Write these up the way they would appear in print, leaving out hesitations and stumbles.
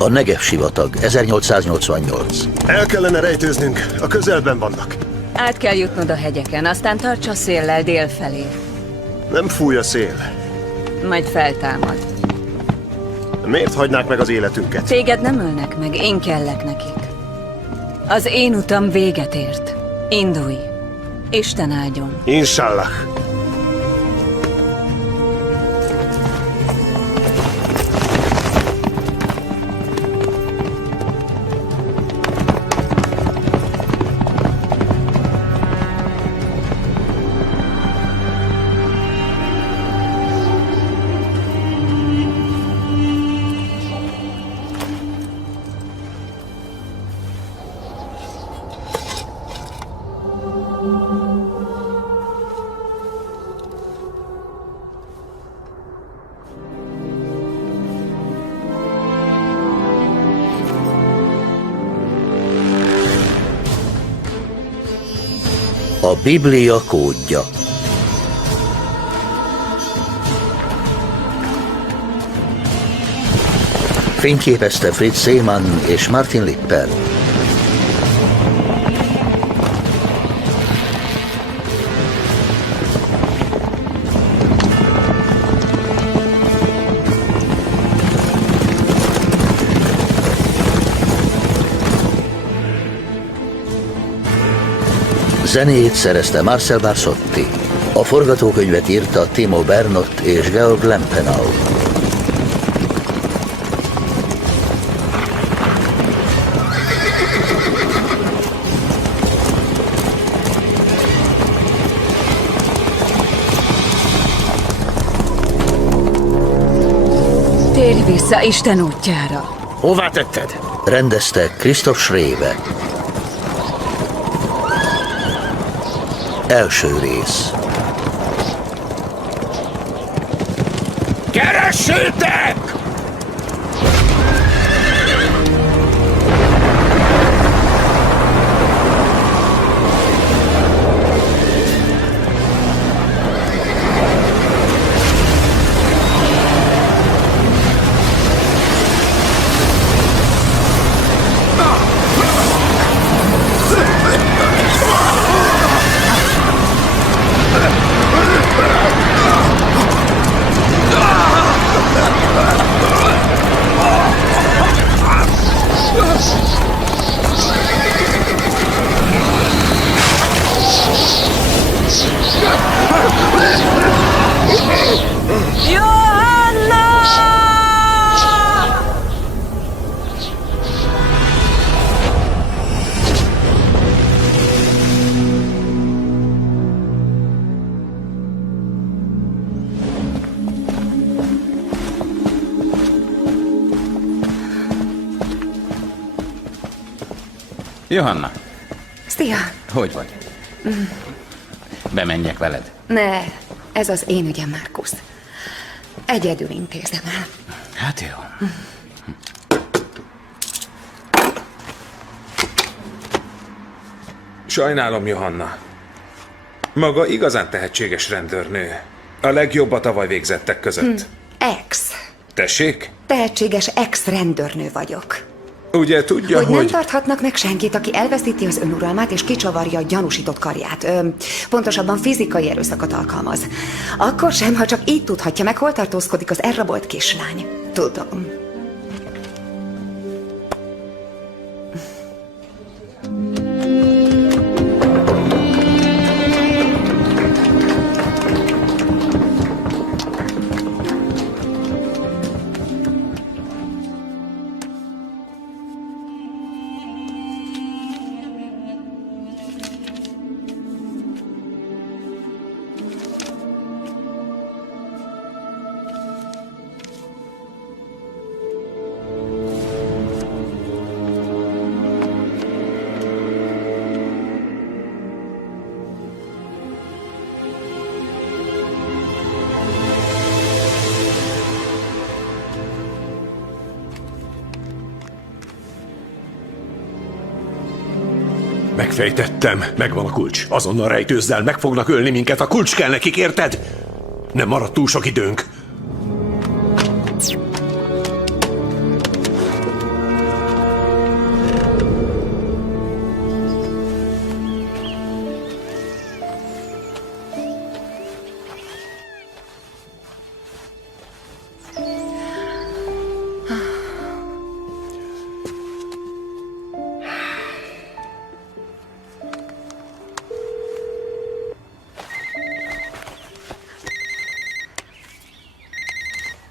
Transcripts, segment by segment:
A Negev sivatag, 1888. El kellene rejtőznünk, a közelben vannak. Át kell jutnod a hegyeken, aztán tarts a széllel dél felé. Nem fúj a szél. Majd feltámad. Miért hagynák meg az életünket? Téged nem ölnek meg, én kellek nekik. Az én utam véget ért. Indulj. Isten áldjon. Inshallah. A Biblia kódja. Fényképezte Fritz Seemann és Martin Lipper. Zenét szerezte Marcel Barsotti. A forgatókönyvet írta Timo Bernott és Georg Lempenau. Térj vissza Isten útjára. Hová tetted? Rendezte Christoph Schrewe. Első rész. Keressétek! Johanna, Szia! hogy vagy? Bemenjek veled? Ne, ez az én ügyem, Markus. Egyedül intézem el. Hát jó. Sajnálom, Johanna. Maga igazán tehetséges rendőrnő. A legjobb a tavaly végzettek között. Ex. Tessék? Tehetséges ex-rendőrnő vagyok. Ugye tudja, Hogy nem hogy... tarthatnak meg senkit, aki elveszíti az önuralmát és kicsavarja a gyanúsított karját. Pontosabban fizikai erőszakot alkalmaz. Akkor sem, ha csak így tudhatja meg, hol tartózkodik az elrabolt kislány. Tudom. Megfejtettem, megvan a kulcs. Azonnal rejtőzz el, meg fognak ölni minket, a kulcs kell nekik, érted? Nem maradt túl sok időnk.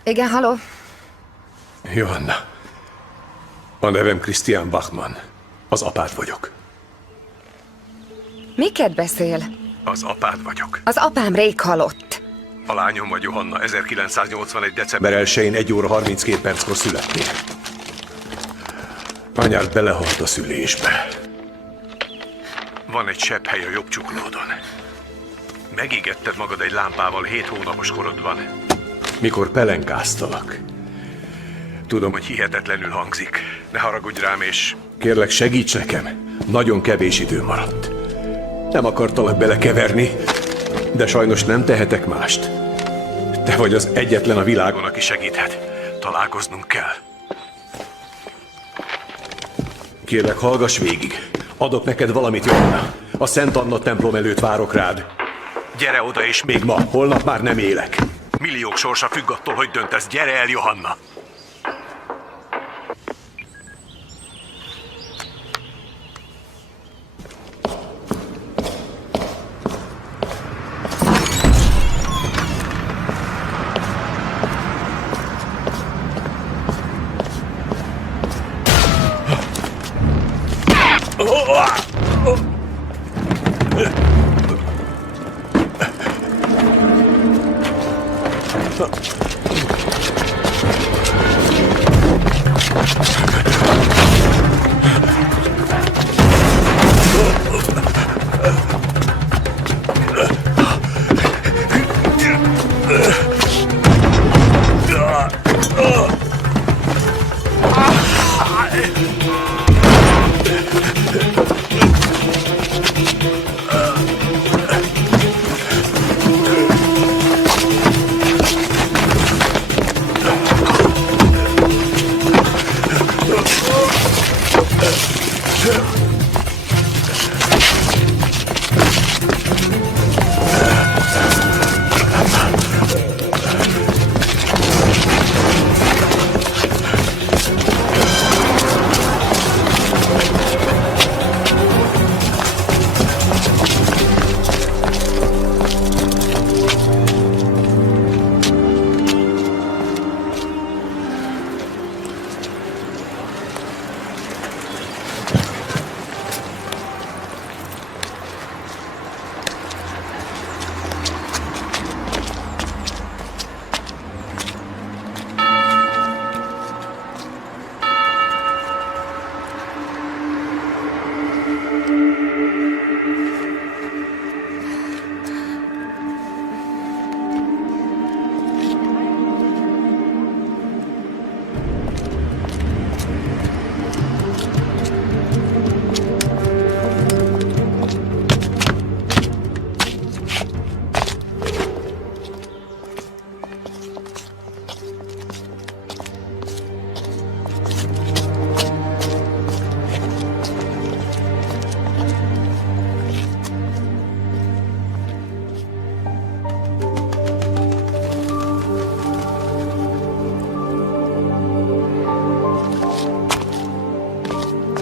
Igen, halló? Johanna. A nevem Christian Bachmann. Az apád vagyok. Miket beszél? Az apád vagyok. Az apám rég halott. A lányom vagy Johanna 1981. december 1-én 1 óra 32 perckor születtél. Anyád belehalt a szülésbe. Van egy sebb hely a jobb csuklódon. Megégetted magad egy lámpával 7 hónapos korodban, mikor pelenkáztalak. Tudom, hogy hihetetlenül hangzik. Ne haragudj rám, és kérlek, segíts nekem. Nagyon kevés idő maradt. Nem akartalak belekeverni, de sajnos nem tehetek mást. Te vagy az egyetlen a világon, aki segíthet. Találkoznunk kell. Kérlek, hallgass végig. Adok neked valamit, Johanna. A Szent Anna templom előtt várok rád. Gyere oda, és még ma, holnap már nem élek. Milliók sorsa függ attól, hogy döntesz. Gyere el, Johanna!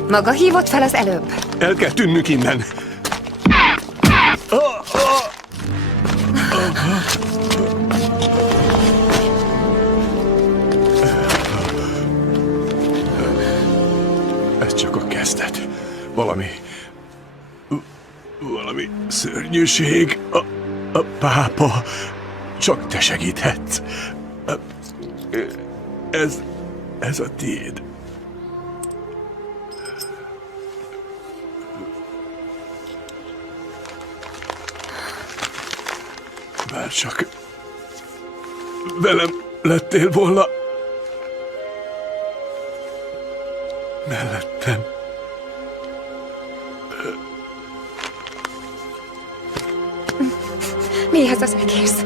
Maga hívott fel az előbb. El kell tűnnünk innen. Ez csak a kezdet. Valami szörnyűség. A pápa. Csak te segíthetsz. Ez a tiéd. Bár csak velem lettél volna mellettem. Mi ez az egész?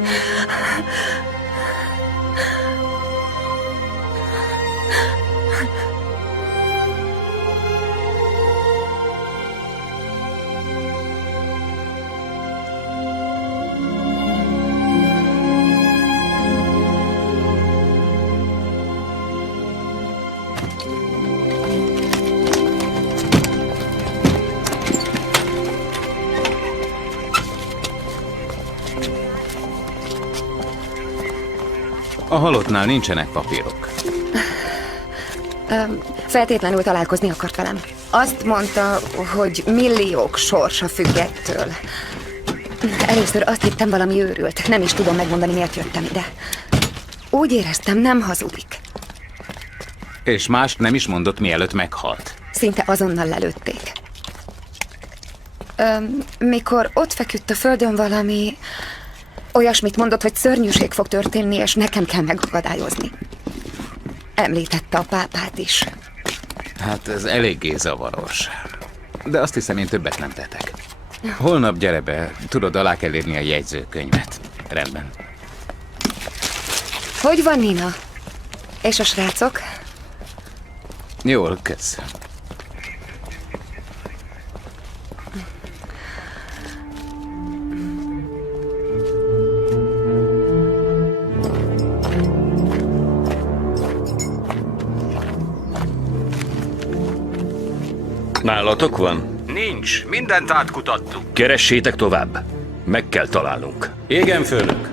A halottnál nincsenek papírok. Feltétlenül találkozni akart velem. Azt mondta, hogy milliók sorsa függ ettől. Először azt hittem, valami őrült. Nem is tudom megmondani, miért jöttem ide. Úgy éreztem, nem hazudik. És mást nem is mondott, mielőtt meghalt. Szinte azonnal lelőtték. Mikor ott feküdt a földön, valami olyasmit mondott, hogy szörnyűség fog történni, és nekem kell megakadályozni. Említette a pápát is. Hát ez eléggé zavaros. De azt hiszem, én többet nem tetek. Holnap gyere be, tudod, alá kell írni a jegyzőkönyvet. Rendben. Hogy van Nina? És a srácok? Jól, kösz. Nálatok van? Nincs, mindent átkutattuk. Keressétek tovább. Meg kell találnunk. Igen, főnök.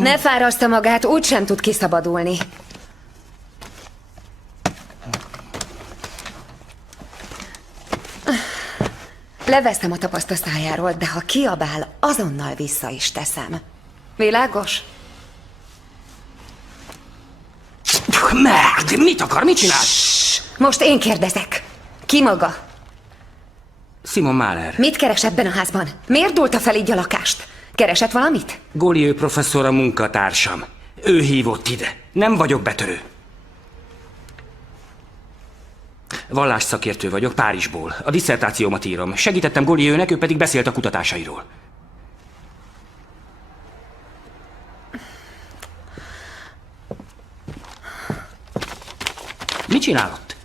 Ne fáraszta magát, úgysem tud kiszabadulni. Levesztem a tapaszt a szájáról, de ha kiabál, azonnal vissza is teszem. Világos? Mert! Mit akar? Mit csinál? Most én kérdezek. Ki maga? Simon Mahler. Mit keres ebben a házban? Miért dúlta fel így a lakást? Keresett valamit? Golieu professzor a munkatársam. Ő hívott ide. Nem vagyok betörő. Vallásszakértő vagyok, Párizsból. A disszertációmat írom. Segítettem Golieunek, ő pedig beszélt a kutatásairól. Mit csinál ott?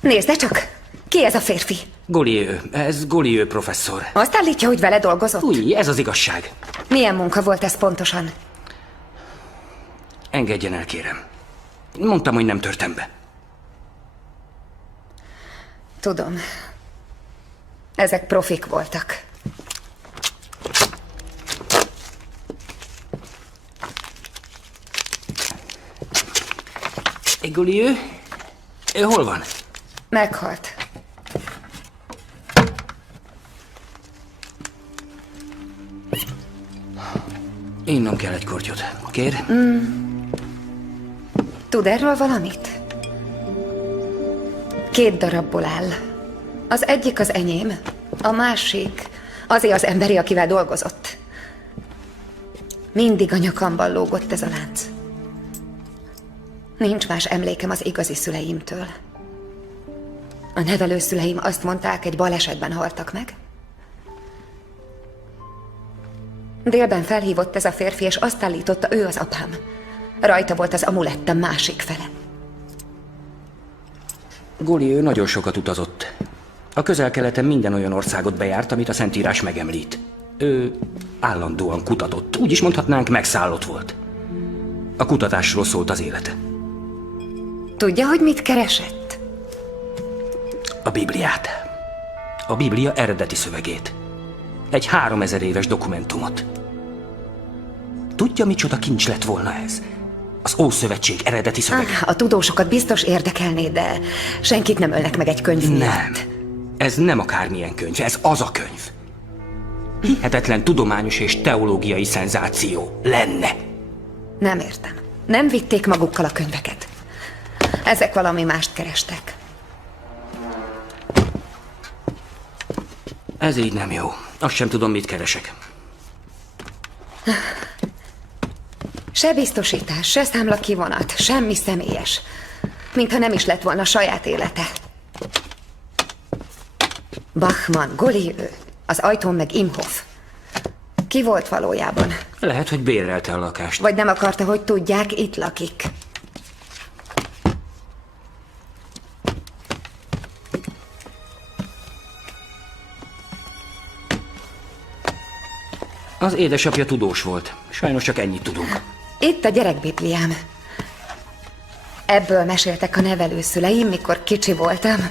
Nézd, de csak! Ki ez a férfi? Golieu. Ez Golieu professzor. Azt állítja, hogy vele dolgozott? Új, ez az igazság. Milyen munka volt ez pontosan? Engedjen el, kérem. Mondtam, hogy nem törtem be. Tudom. Ezek profik voltak. Golieu? Ő hol van? Meghalt. Innom kell egy kortyot. Kér? Tud erről valamit? 2 darabból áll. Az egyik az enyém, a másik azé az emberi, akivel dolgozott. Mindig a nyakamban lógott ez a lánc. Nincs más emlékem az igazi szüleimtől. A nevelőszüleim azt mondták, egy balesetben haltak meg. Délben felhívott ez a férfi, és azt állította, ő az apám. Rajta volt az amulettem másik fele. Golieu nagyon sokat utazott. A Közel-Keleten minden olyan országot bejárt, amit a Szentírás megemlít. Ő állandóan kutatott. Úgy is mondhatnánk, megszállott volt. A kutatásról szólt az élete. Tudja, hogy mit keresett? A Bibliát. A Biblia eredeti szövegét. Egy 3000 éves dokumentumot. Tudja, micsoda kincs lett volna ez? Az Ószövetség eredeti szövege. A tudósokat biztos érdekelné, de senkit nem ölnek meg egy könyv miatt. Nem. Ez nem akármilyen könyv, ez az a könyv. Hihetetlen tudományos és teológiai szenzáció lenne. Nem értem. Nem vitték magukkal a könyveket. Ezek valami mást kerestek. Ez így nem jó. Azt sem tudom, mit keresek. Se biztosítás, se számlakivonat, semmi személyes. Mintha nem is lett volna saját élete. Bachmann, Golieu, az ajtón meg Imhoff. Ki volt valójában? Lehet, hogy bérelte a lakást. Vagy nem akarta, hogy tudják, itt lakik. Az édesapja tudós volt. Sajnos csak ennyit tudunk. Itt a gyerekbibliám. Ebből meséltek a nevelőszüleim, mikor kicsi voltam.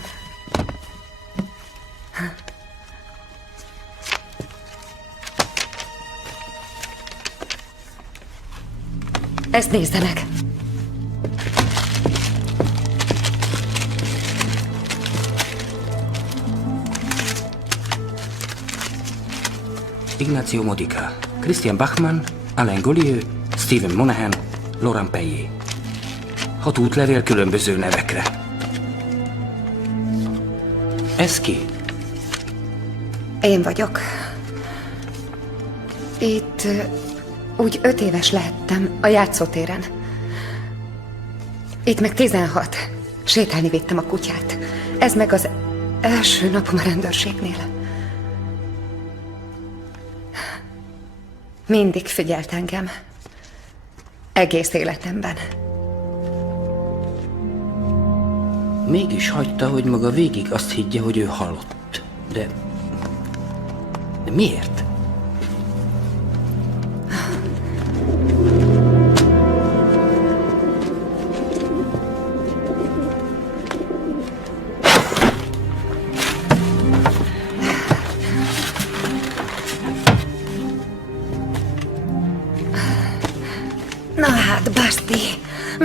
Ezt nézze meg! Ignacio Modica, Christian Bachmann, Alain Golieu, Stephen Monahan, Laurent Payet. 6 útlevél különböző nevekre. Ez ki? Én vagyok. Itt úgy 5 éves lehettem a játszótéren. Itt meg 16. Sétálni vittem a kutyát. Ez meg az első napom a rendőrségnél. Mindig figyelt engem. Egész életemben. Mégis hagyta, hogy maga végig azt higgye, hogy ő halott. De miért?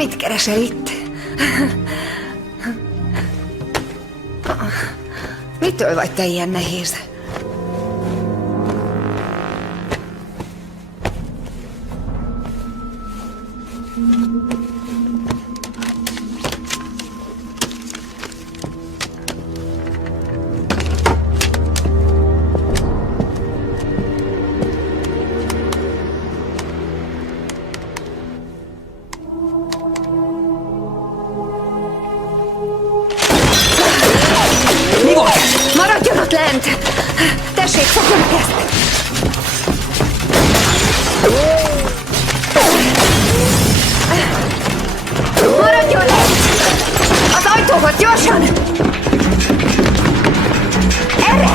Mit keresel itt? Mitől vagy te ilyen nehéz? Mi volt ez? Maradjon ott lent! Tessék, fogjanak ezt! Maradjon lent! Az ajtóhoz, gyorsan! Erre!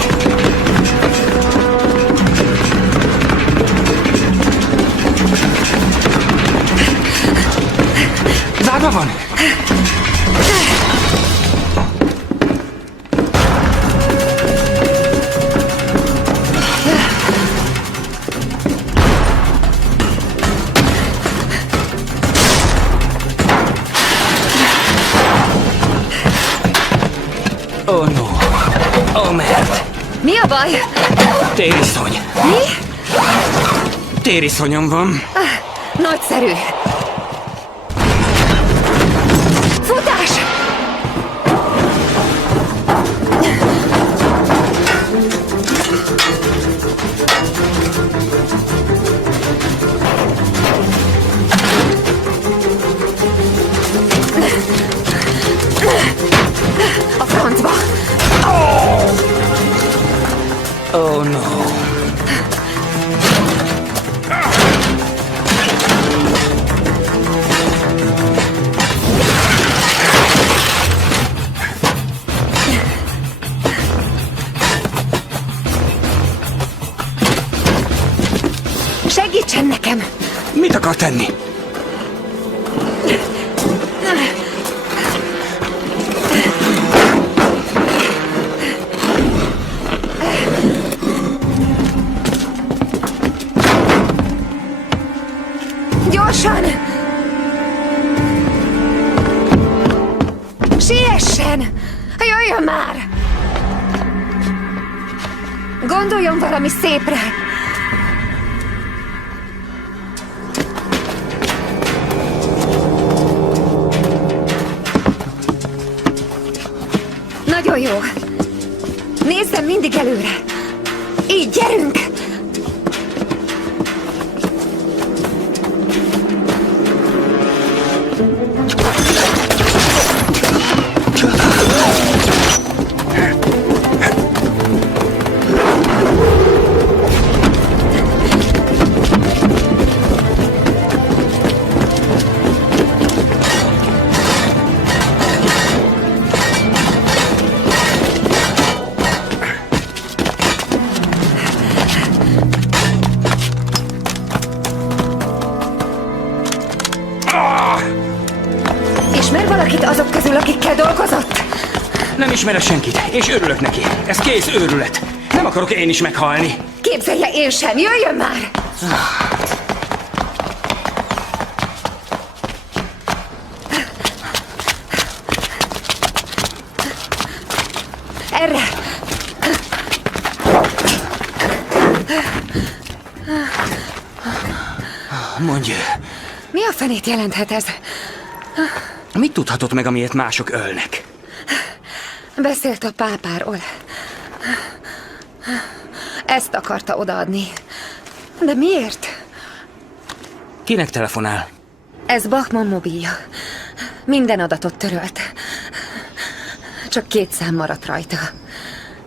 Zárva van? Oh no. Oh merd. Mi a baj? Tériszony. Mi? Tériszonyom van. Nagyszerű! Futás! A francba! Oh no. Segítsen nekem! Mit akar tenni? Gyorsan! Siessen! Jöjjön már! Gondoljon valami szépre! Nagyon jó! Nézzen mindig előre! Így, gyerünk! Ismer valakit azok közül, akikkel dolgozott? Nem ismerek senkit, és örülök neki. Ez kész őrület. Nem akarok én is meghalni. Képzelje, én sem. Jöjjön már! Erre! Mondj, Mi a fenét jelenthet ez? mit tudhatott meg, amiért mások ölnek? Beszélt a pápáról. Ezt akarta odaadni. De miért? Kinek telefonál? Ez Bachmann mobilja. Minden adatot törölt. Csak 2 szám maradt rajta.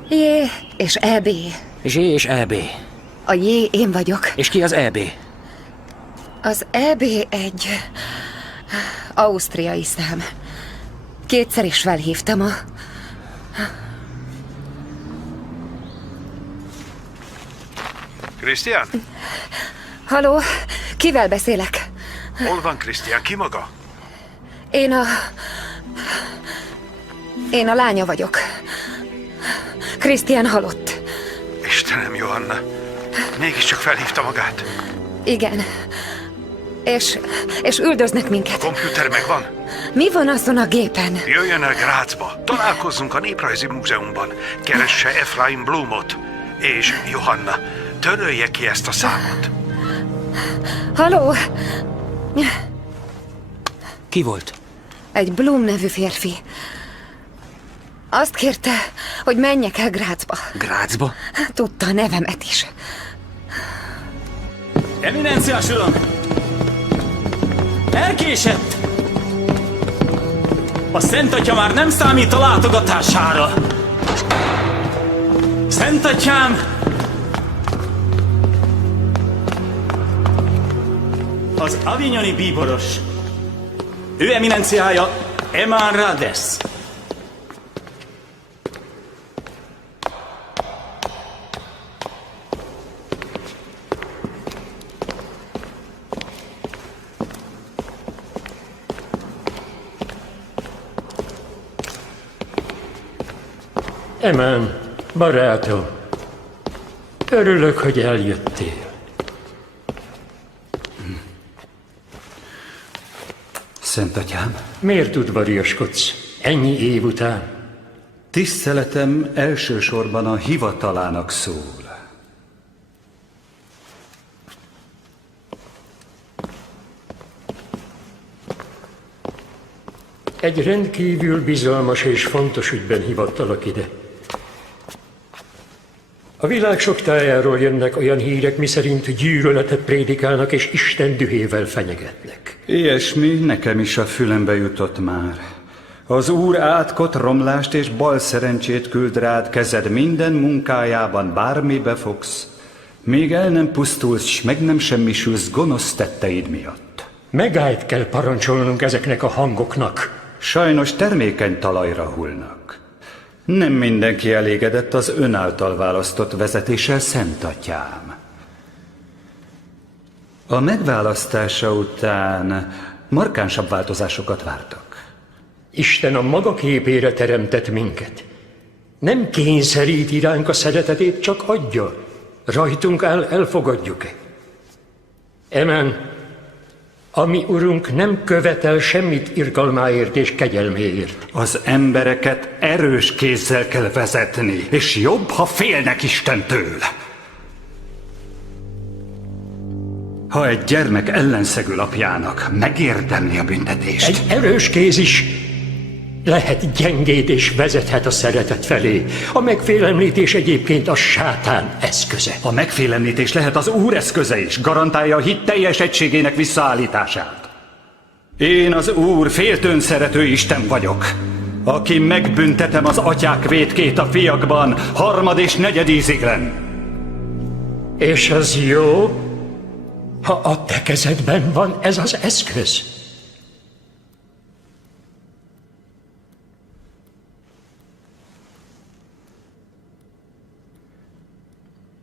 J és EB. Z és EB. A J én vagyok. És ki az EB? Az EB egy ausztriai szám. 2-szer is felhívtam a... Krisztián? Halló, kivel beszélek? Hol van Krisztián? Ki maga? Én a lánya vagyok. Krisztián halott. Istenem, Johanna. Mégiscsak felhívta magát. Igen. és üldöznek minket. Komputer megvan? Mi van azon a gépen? Jöjjön el Grazba. Találkozzunk a Néprajzi Múzeumban. Keresse Ephraim Bloomot. És Johanna, törölje ki ezt a számot. Haló? Ki volt? Egy Bloom nevű férfi. Azt kérte, hogy menjek el Grazba. Grazba? Tudta a nevemet is. Eminenciás uram! Elkésett! A Szent Atya már nem számít a látogatására! Szent Atyám! Az avignoni bíboros. Ő eminenciája Emán Rades. Emán, barátom, örülök, hogy eljöttél. Szent Atyám, Miért udvariaskodsz ennyi év után? tiszteletem elsősorban a hivatalának szól. Egy rendkívül bizalmas és fontos ügyben hivattalak ide. A világ sok tájáról jönnek olyan hírek, miszerint gyűlöletet prédikálnak és Isten dühével fenyegetnek. Ilyesmi nekem is a fülembe jutott már. Az Úr átkot, romlást és bal szerencsét küld rád, kezed minden munkájában bármibe fogsz, míg el nem pusztulsz, s meg nem semmisülsz gonosz tetteid miatt. Megállt kell parancsolnunk ezeknek a hangoknak. Sajnos termékeny talajra hullnak. Nem mindenki elégedett az ön által választott vezetéssel, Szent Atyám. A megválasztása után markánsabb változásokat vártak. Isten a maga képére teremtett minket. Nem kényszerít ránk a szeretetét, csak adja. Rajtunk áll, elfogadjuk-e. Emán, a mi Urunk nem követel semmit irgalmáért és kegyelméért. Az embereket erős kézzel kell vezetni, és jobb, ha félnek Istentől. Ha egy gyermek ellenszegül apjának, megérdemli a büntetést. Egy erős kéz is lehet gyengéd és vezethet a szeretet felé. A megfélemlítés egyébként a sátán eszköze. A megfélemlítés lehet az Úr eszköze is, garantálja a hit teljes egységének visszaállítását. Én az Úr féltőn szerető Isten vagyok, aki megbüntetem az atyák vétkét a fiakban, harmad és negyed íziglen. És az jó, ha a te kezedben van ez az eszköz.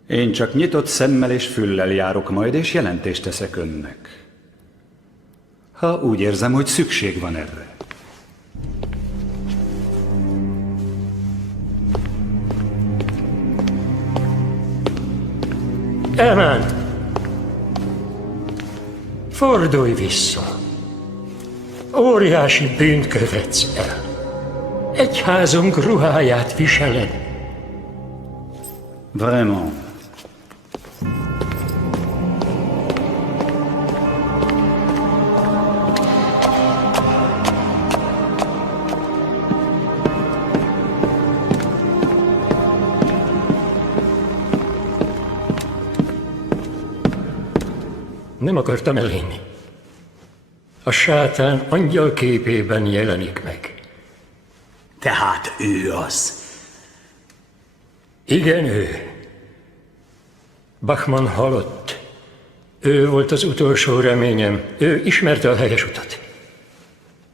Én csak nyitott szemmel és füllel járok majd, és jelentést teszek önnek. Ha úgy érzem, hogy szükség van erre. Emán, fordulj vissza. Óriási bűnt követsz el. Egyházunk ruháját viseled. Vraiment. Nem akartam elhinni. A sátán angyal képében jelenik meg. Tehát ő az. Igen, ő. Bachmann halott. Ő volt az utolsó reményem. Ő ismerte a helyes utat.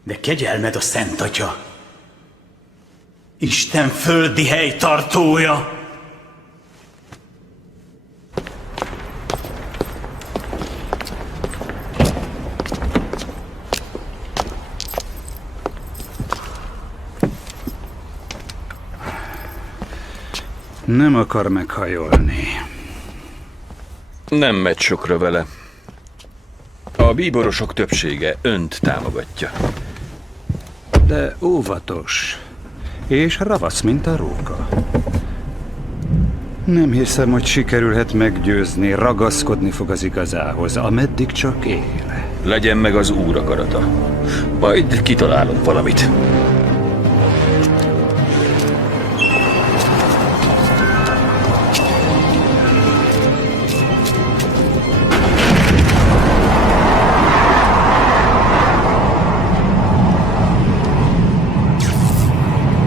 De kegyelmed a Szent Atya. Isten földi helytartója. Nem akar meghajolni. Nem megy sokra vele. A A bíborosok többsége önt támogatja. De óvatos. És ravasz, mint a róka. Nem hiszem, hogy sikerülhet meggyőzni, ragaszkodni fog az igazához, ameddig csak él. Legyen meg az úr akarata. Majd kitalálunk valamit.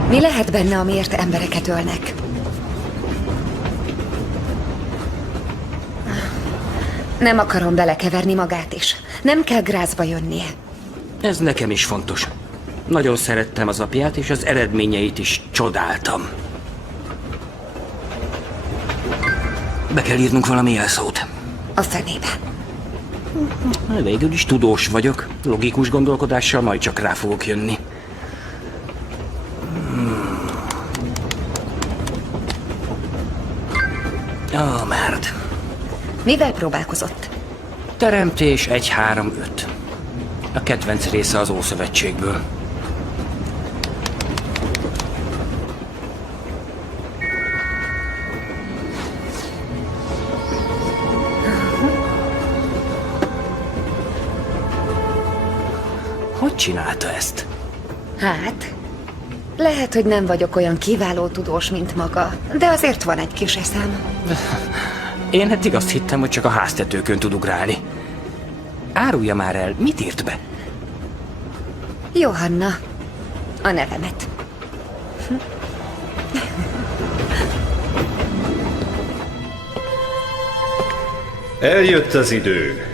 Mi lehet benne, amiért embereket ölnek? Nem akarom belekeverni magát is. Nem kell grázba jönnie. Ez nekem is fontos. Nagyon szerettem az apját, és az eredményeit is csodáltam. Be kell írnunk valami jelszót. A fenébe. Végül is tudós vagyok. Logikus gondolkodással majd csak rá fogok jönni. Merd. Mivel próbálkozott? Teremtés 1-3-5. A kedvenc része az Ószövetségből. Hogy csinálta ezt? Hát, lehet, hogy nem vagyok olyan kiváló tudós, mint maga, de azért van egy kis eszem. Én eddig azt hittem, hogy csak a háztetőkön tud ugrálni. Árulja már el, mit írt be? Johanna, a nevemet. Eljött az idő.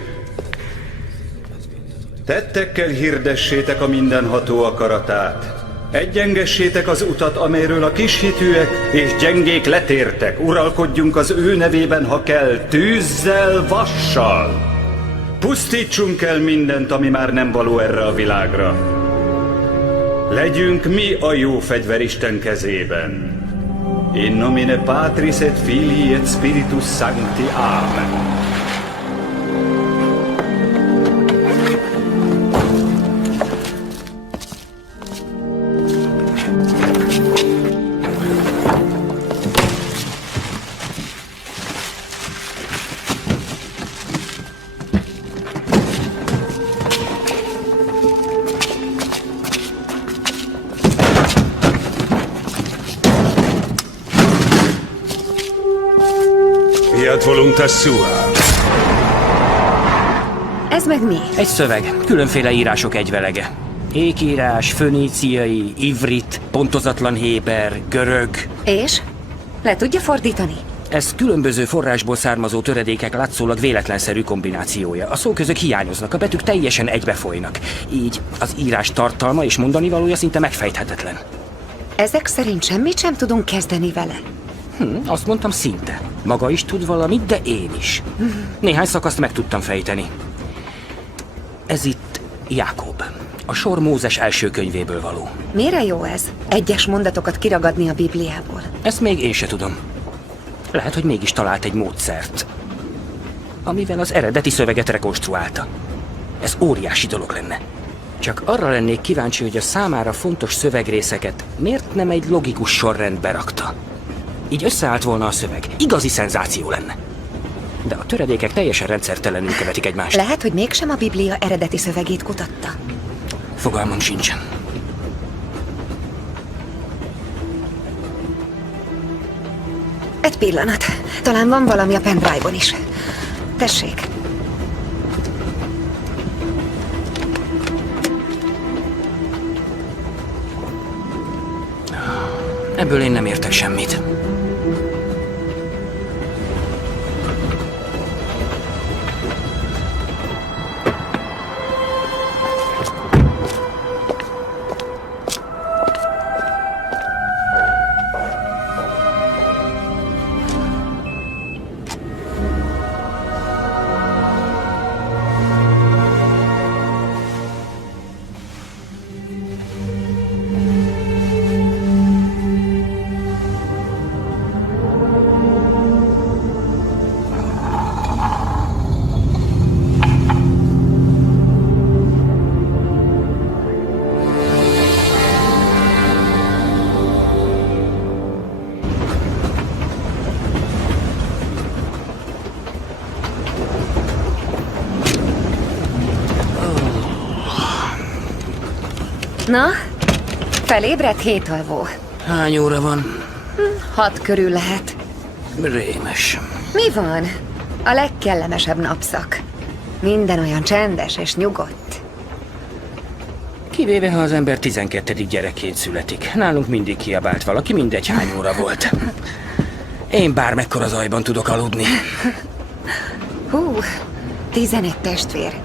Tettekkel hirdessétek a mindenható akaratát. Egyengessétek az utat, amelyről a kishitűek és gyengék letértek. Uralkodjunk az ő nevében, ha kell, tűzzel, vassal. Pusztítsunk el mindent, ami már nem való erre a világra. Legyünk mi a jó fegyver Isten kezében. In nomine Patris et Filii et Spiritus Sancti. Amen. Fiat voluntas sua. Ez meg mi? Egy szöveg, különféle írások egyvelege. Ékírás, föníciai, ivrit, pontozatlan héber, görög. És? Le tudja fordítani? Ez különböző forrásból származó töredékek látszólag véletlenszerű kombinációja. A szóközök hiányoznak, a betűk teljesen egybefolynak. Így az írás tartalma és mondanivalója szinte megfejthetetlen. Ezek szerint semmit sem tudunk kezdeni vele. Azt mondtam szinte. Maga is tud valamit, de én is. Néhány szakaszt meg tudtam fejteni. Ez itt Jákob. A sor Mózes első könyvéből való. Mire jó ez? Egyes mondatokat kiragadni a Bibliából. Ezt még én se tudom. Lehet, hogy mégis talált egy módszert, amivel az eredeti szöveget rekonstruálta. Ez óriási dolog lenne. Csak arra lennék kíváncsi, hogy a számára fontos szövegrészeket miért nem egy logikus sorrendbe rakta. Így összeállt volna a szöveg. Igazi szenzáció lenne. De a töredékek teljesen rendszertelenül követik egymást. Lehet, hogy mégsem a Biblia eredeti szövegét kutatta. Fogalmam sincsen. Egy pillanat. Talán van valami a pendrive-on is. Tessék. Ebből én nem értek semmit. Na, felébredt hétalvó. Hány óra van? 6 körül lehet. Rémes. Mi van? A legkellemesebb napszak. Minden olyan csendes és nyugodt. Kivéve, ha az ember 12. gyerekként születik. Nálunk mindig kiabált valaki, mindegy hány óra volt. Én bármekkora zajban tudok aludni. Hú, 11 testvér.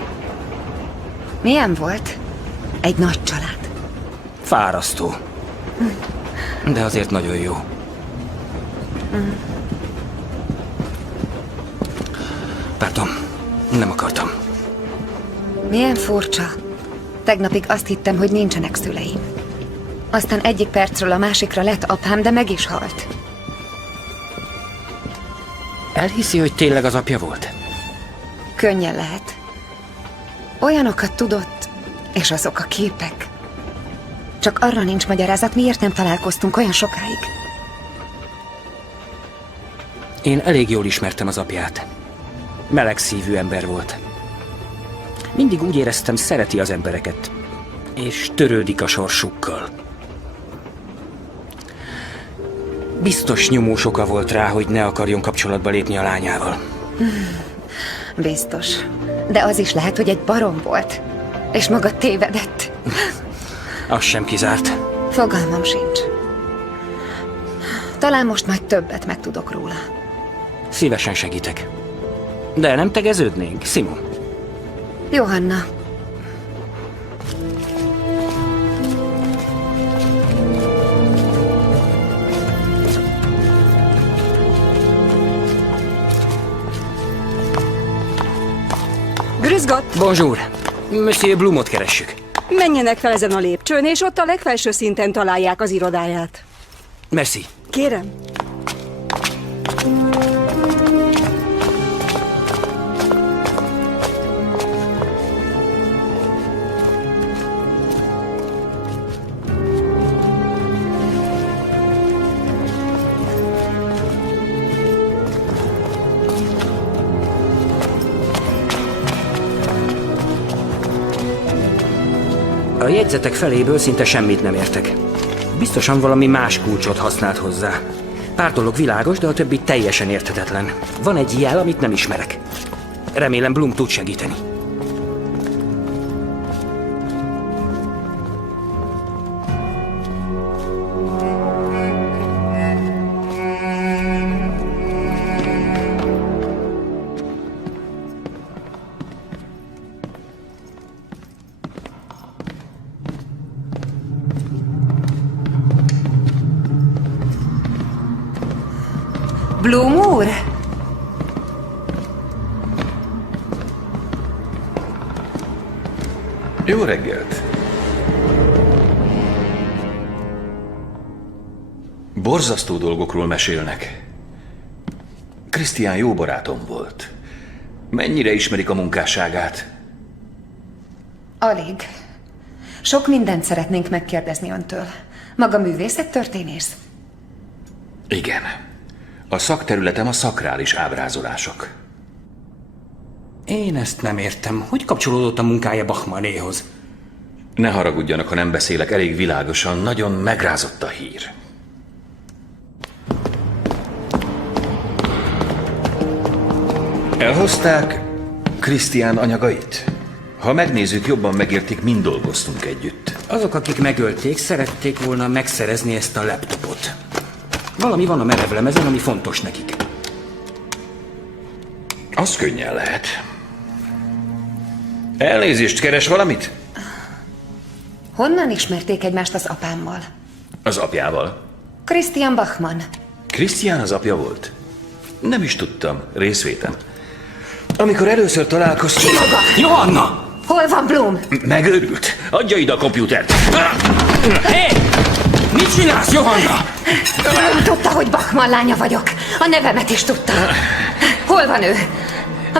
Milyen volt? Egy nagy család. Fárasztó. De azért nagyon jó. Pardon, nem akartam. Milyen furcsa. Tegnapig azt hittem, hogy nincsenek szüleim. Aztán egyik percről a másikra lett apám, de meg is halt. Elhiszi, hogy tényleg az apja volt? Könnyen lehet. Olyanokat tudott, és azok a képek. Csak arra nincs magyarázat, miért nem találkoztunk olyan sokáig. Én elég jól ismertem az apját. Meleg szívű ember volt. Mindig úgy éreztem, szereti az embereket, és törődik a sorsukkal. Biztos nyomós oka volt rá, hogy ne akarjon kapcsolatba lépni a lányával. Biztos. De az is lehet, hogy egy barom volt, és maga tévedett. Az sem kizárt. Fogalmam sincs. Talán most majd többet megtudok róla. Szívesen segítek. De nem tegeződnénk, Simon? Johanna. Grüß Gott! Bonjour! Monsieur Blumot keressük. Menjenek fel ezen a lépcsőn, és ott a legfelső szinten találják az irodáját. Merci. Kérem. A jegyzetek feléből szinte semmit nem értek. Biztosan valami más kulcsot használt hozzá. Pár dolog világos, de a többi teljesen érthetetlen. Van egy jel, amit nem ismerek. Remélem Blum tud segíteni. Blum úr? Jó reggelt! Borzasztó dolgokról mesélnek. Krisztián jó barátom volt. Mennyire ismerik a munkásságát? Alig. Sok mindent szeretnénk megkérdezni öntől. Maga művészettörténész? Igen. A szakterületem a szakrális ábrázolások. Én ezt nem értem. Hogy kapcsolódott a munkája Bachmannéhoz? Ne haragudjanak, ha nem beszélek elég világosan, nagyon megrázott a hír. Elhozták Krisztián anyagait? Ha megnézzük, jobban megértik, mind dolgoztunk együtt. Azok, akik megölték, szerették volna megszerezni ezt a laptopot. Valami van a merevlemezen, ami fontos nekik. Az könnyen lehet. Elnézést, keres valamit? Honnan ismerték egymást az apámmal? Az apjával. Christian Bachmann. Krisztián az apja volt? Nem is tudtam. Részvétem. Amikor először találkoztunk... Ki maga? Johanna! Hol van Blum? Megőrült. Adja ide a kompjútert. Hé! Mit csinálsz, Johanna? Blum tudta, hogy Bachmann lánya vagyok. A nevemet is tudta. Hol van ő?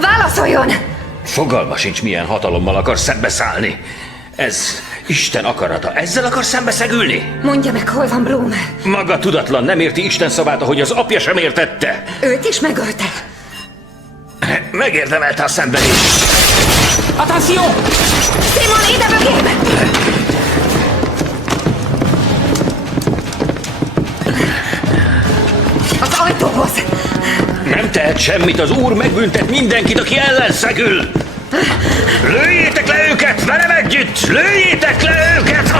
Válaszoljon! Fogalma sincs, milyen hatalommal akar szembeszállni. Ez Isten akarata. Ezzel akar szembeszegülni? Mondja meg, hol van Blum? Maga tudatlan, nem érti Isten szavát, ahogy az apja sem értette. Őt is megölte? Megérdemelte a szenvedést. Attention! Simon, ide mögém! doboz! Nem tehet semmit, az úr megbüntet mindenkit, aki ellenszegül! Lőjétek le őket, velem együtt! Lőjétek le őket!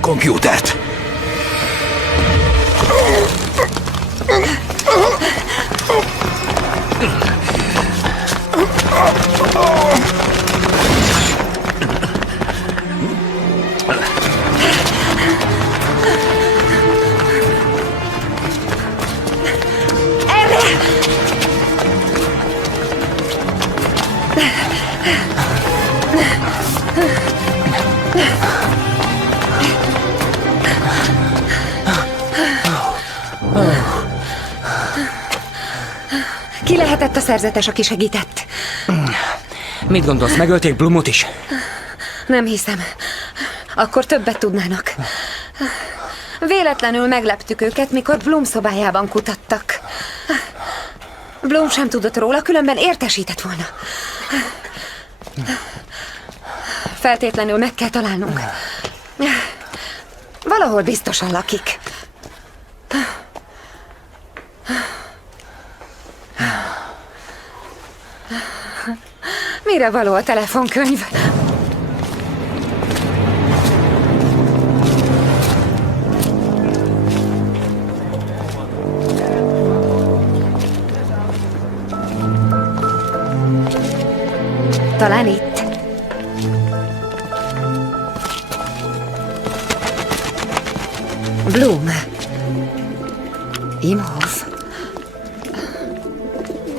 Kompjútert! Ki lehetett a szerzetes, aki segített? Mit gondolsz, megölték Blumot is? Nem hiszem. Akkor többet tudnának. Véletlenül megleptük őket, mikor Blum szobájában kutattak. Blum sem tudott róla, különben értesített volna. Feltétlenül meg kell találnunk. Valahol biztosan lakik. Mire való a telefonkönyv? Talán itt. Blum. Imhoff.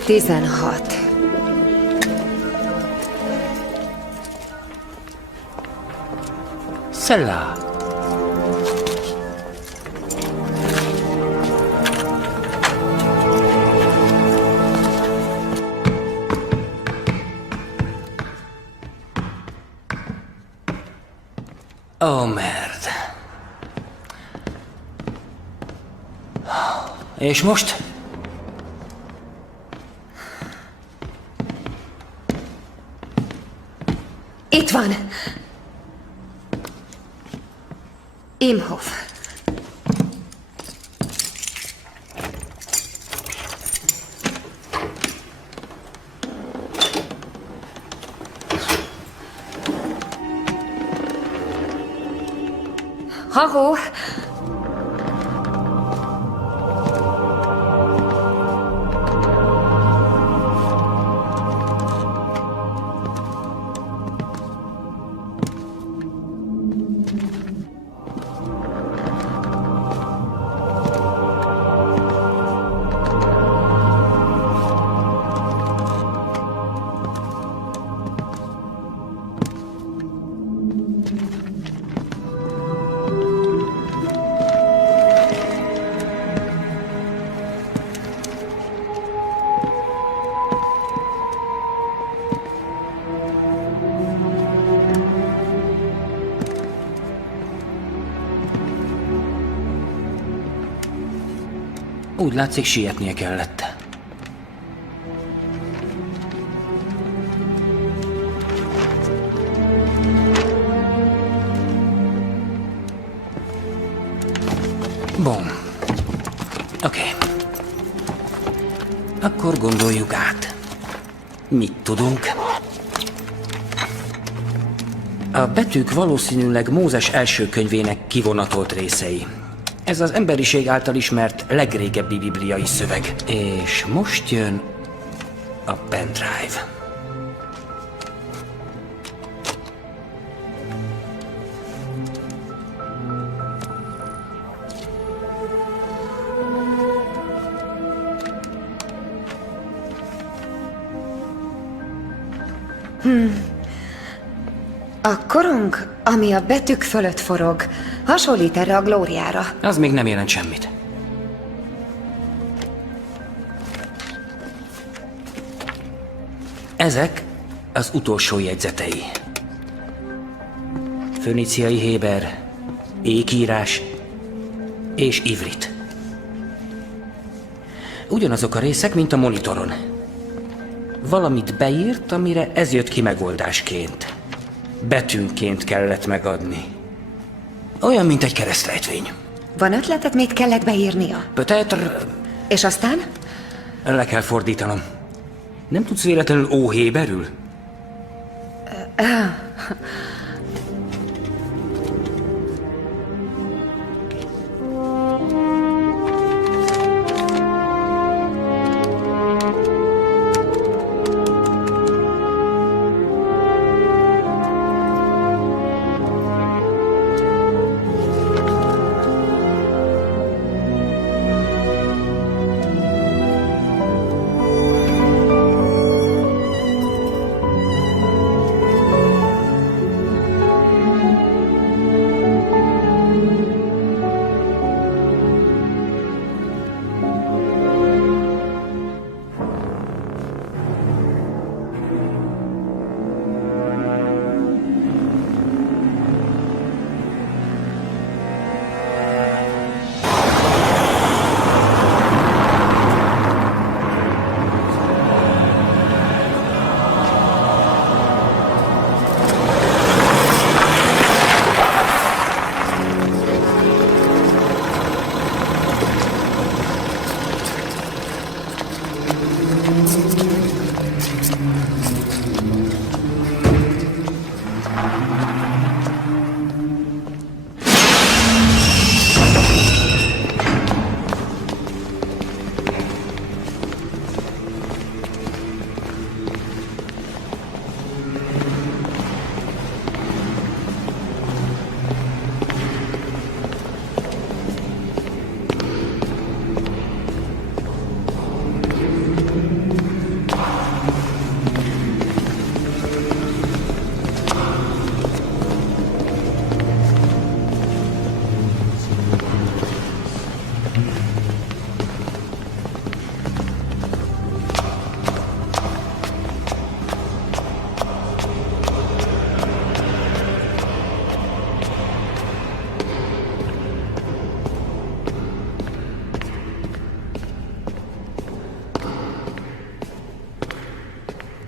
16. Szellá. Ó, merd. És most? Itt van. Imhoff. Ha-ho! Úgy látszik, sietnie kellett. Bon. Oké. Akkor gondoljuk át. Mit tudunk? A betűk valószínűleg Mózes első könyvének kivonatolt részei. Ez az emberiség által ismert legrégebbi bibliai szöveg. És most jön a pendrive. A korong, ami a betűk fölött forog, hasonlít erre a glóriára. Az még nem jelent semmit. Ezek az utolsó jegyzetei. Föníciai héber, ékírás és ivrit. Ugyanazok a részek, mint a monitoron. Valamit beírt, amire ez jött ki megoldásként. Betűnként kellett megadni. Olyan, mint egy keresztrejtvény. Van ötleted, mit kellett beírnia? Peut-être... És aztán? Le kell fordítanom. Nem tudsz véletlenül óhéberül?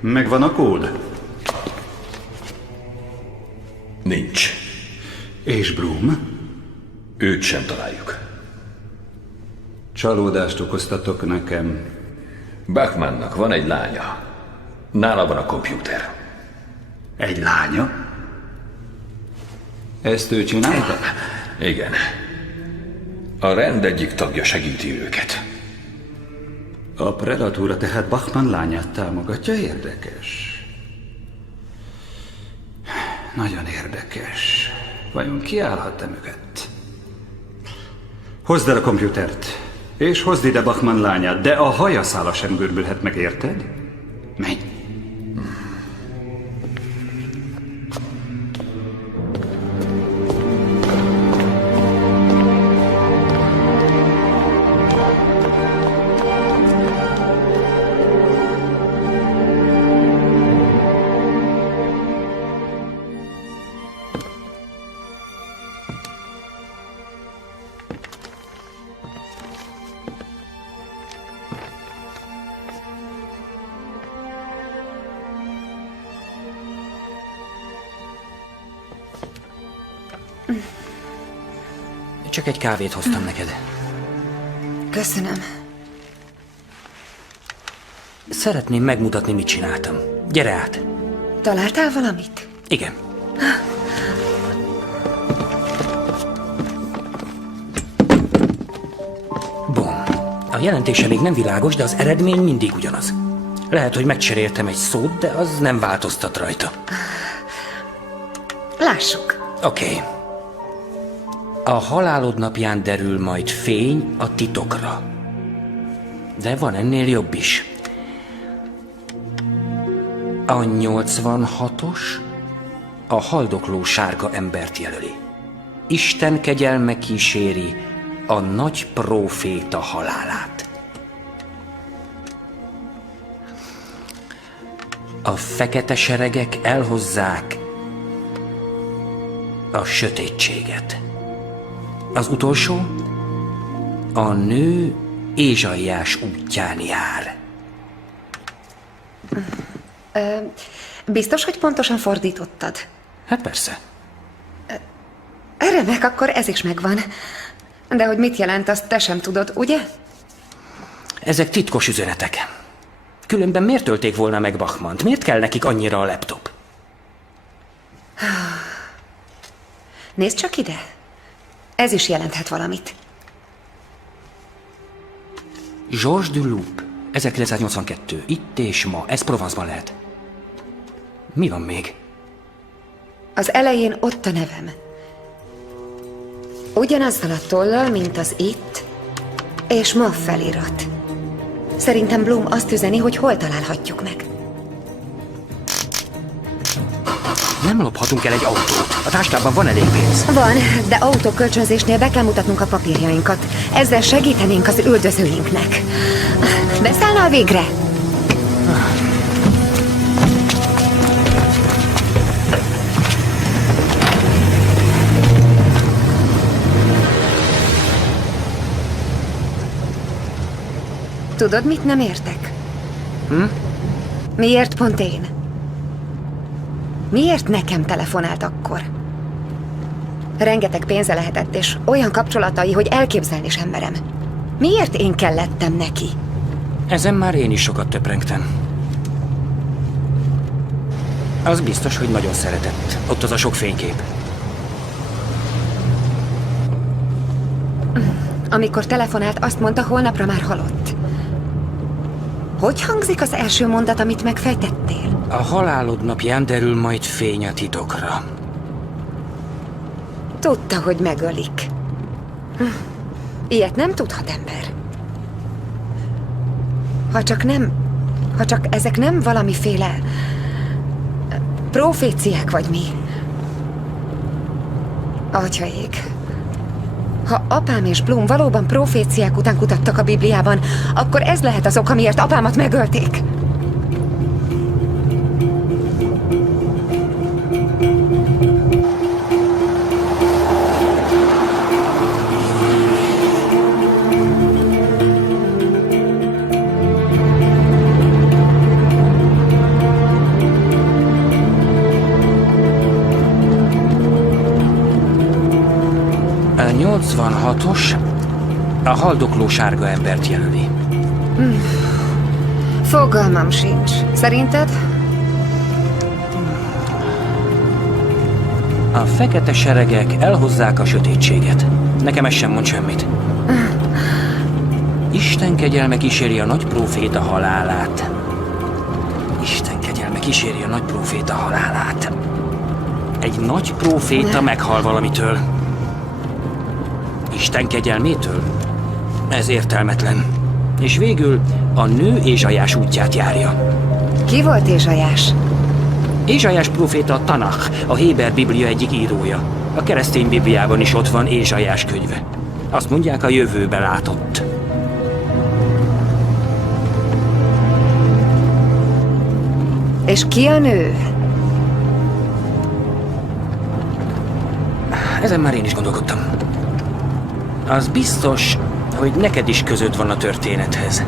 Megvan a kód? Nincs. És Bloom? Őt sem találjuk. Csalódást okoztatok nekem. Bachmannnak van egy lánya. Nála van a kompjúter. Egy lánya? Ezt ő csinálta? Igen. A rend egyik tagja segíti őket. A Predatúra tehát Bachmann lányát támogatja? Érdekes. Nagyon érdekes. Vajon ki állhat-e mögött? Hozd el a kompjútert, és hozd ide Bachmann lányát, de a hajaszála sem görbülhet meg, érted? Menj! Csak egy kávét hoztam neked. Köszönöm. Szeretném megmutatni, mit csináltam. Gyere át. Találtál valamit? Igen. Bom. A jelentése még nem világos, de az eredmény mindig ugyanaz. Lehet, hogy megcseréltem egy szót, de az nem változtat rajta. Lássuk. Oké. A halálod napján derül majd fény a titokra. De van ennél jobb is. A 86-os, a haldokló sárga embert jelöli. Isten kegyelme kíséri a nagy próféta halálát. A fekete seregek elhozzák a sötétséget. Az utolsó a nő Ézsaiás útján jár. Biztos, hogy pontosan fordítottad? Hát persze. Remek, akkor ez is megvan. De hogy mit jelent, azt te sem tudod, ugye? Ezek titkos üzenetek. Különben miért tölték volna meg Bachmant? Miért kell nekik annyira a laptop? Nézd csak ide. Ez is jelenthet valamit. Georges Duloup, 1982. Itt és ma. Ez Provence-ban lehet. Mi van még? Az elején ott a nevem. Ugyanazzal a tollal, mint az itt és ma felirat. Szerintem Bloom azt üzeni, hogy hol találhatjuk meg. Nem lophatunk el egy autót. A táskában van elég pénz. Van, de autókölcsönzésnél be kell mutatnunk a papírjainkat. Ezzel segítenénk az üldözőinknek. Beszállnál végre? Tudod, mit nem értek? Miért pont én? Miért nekem telefonált akkor? Rengeteg pénze lehetett, és olyan kapcsolatai, hogy elképzelni sem merem. Miért én kellettem neki? Ezen már én is sokat töprengtem. Az biztos, hogy nagyon szeretett. Ott az a sok fénykép. Amikor telefonált, azt mondta, holnapra már halott. Hogy hangzik az első mondat, amit megfejtettél? A halálod napján derül majd fény a titokra. Tudta, hogy megölik. Ilyet nem tudhat ember. Ha csak ezek nem valamiféle proféciák vagy mi. Atyaik, ha apám és Bloom valóban proféciák után kutattak a Bibliában, akkor ez lehet az ok, amiért apámat megölték. A 86-os a haldokló sárga embert jelöli. Fogalmam sincs. Szerinted? A fekete seregek elhozzák a sötétséget. Nekem ez sem mond semmit. Isten kegyelme kíséri a nagy próféta halálát. Isten kegyelme kíséri a nagy próféta halálát. Egy nagy próféta meghal valamitől. Isten kegyelmétől? Ez értelmetlen. És végül a nő Ézsaiás útját járja. Ki volt Ézsaiás? Ézsaiás próféta a Tanach, a Héber Biblia egyik írója. A keresztény Bibliában is ott van Ézsaiás könyve. Azt mondják, a jövőbe látott. És ki a nő? Ezen már én is gondolkodtam. Az biztos, hogy neked is közöd van a történethez.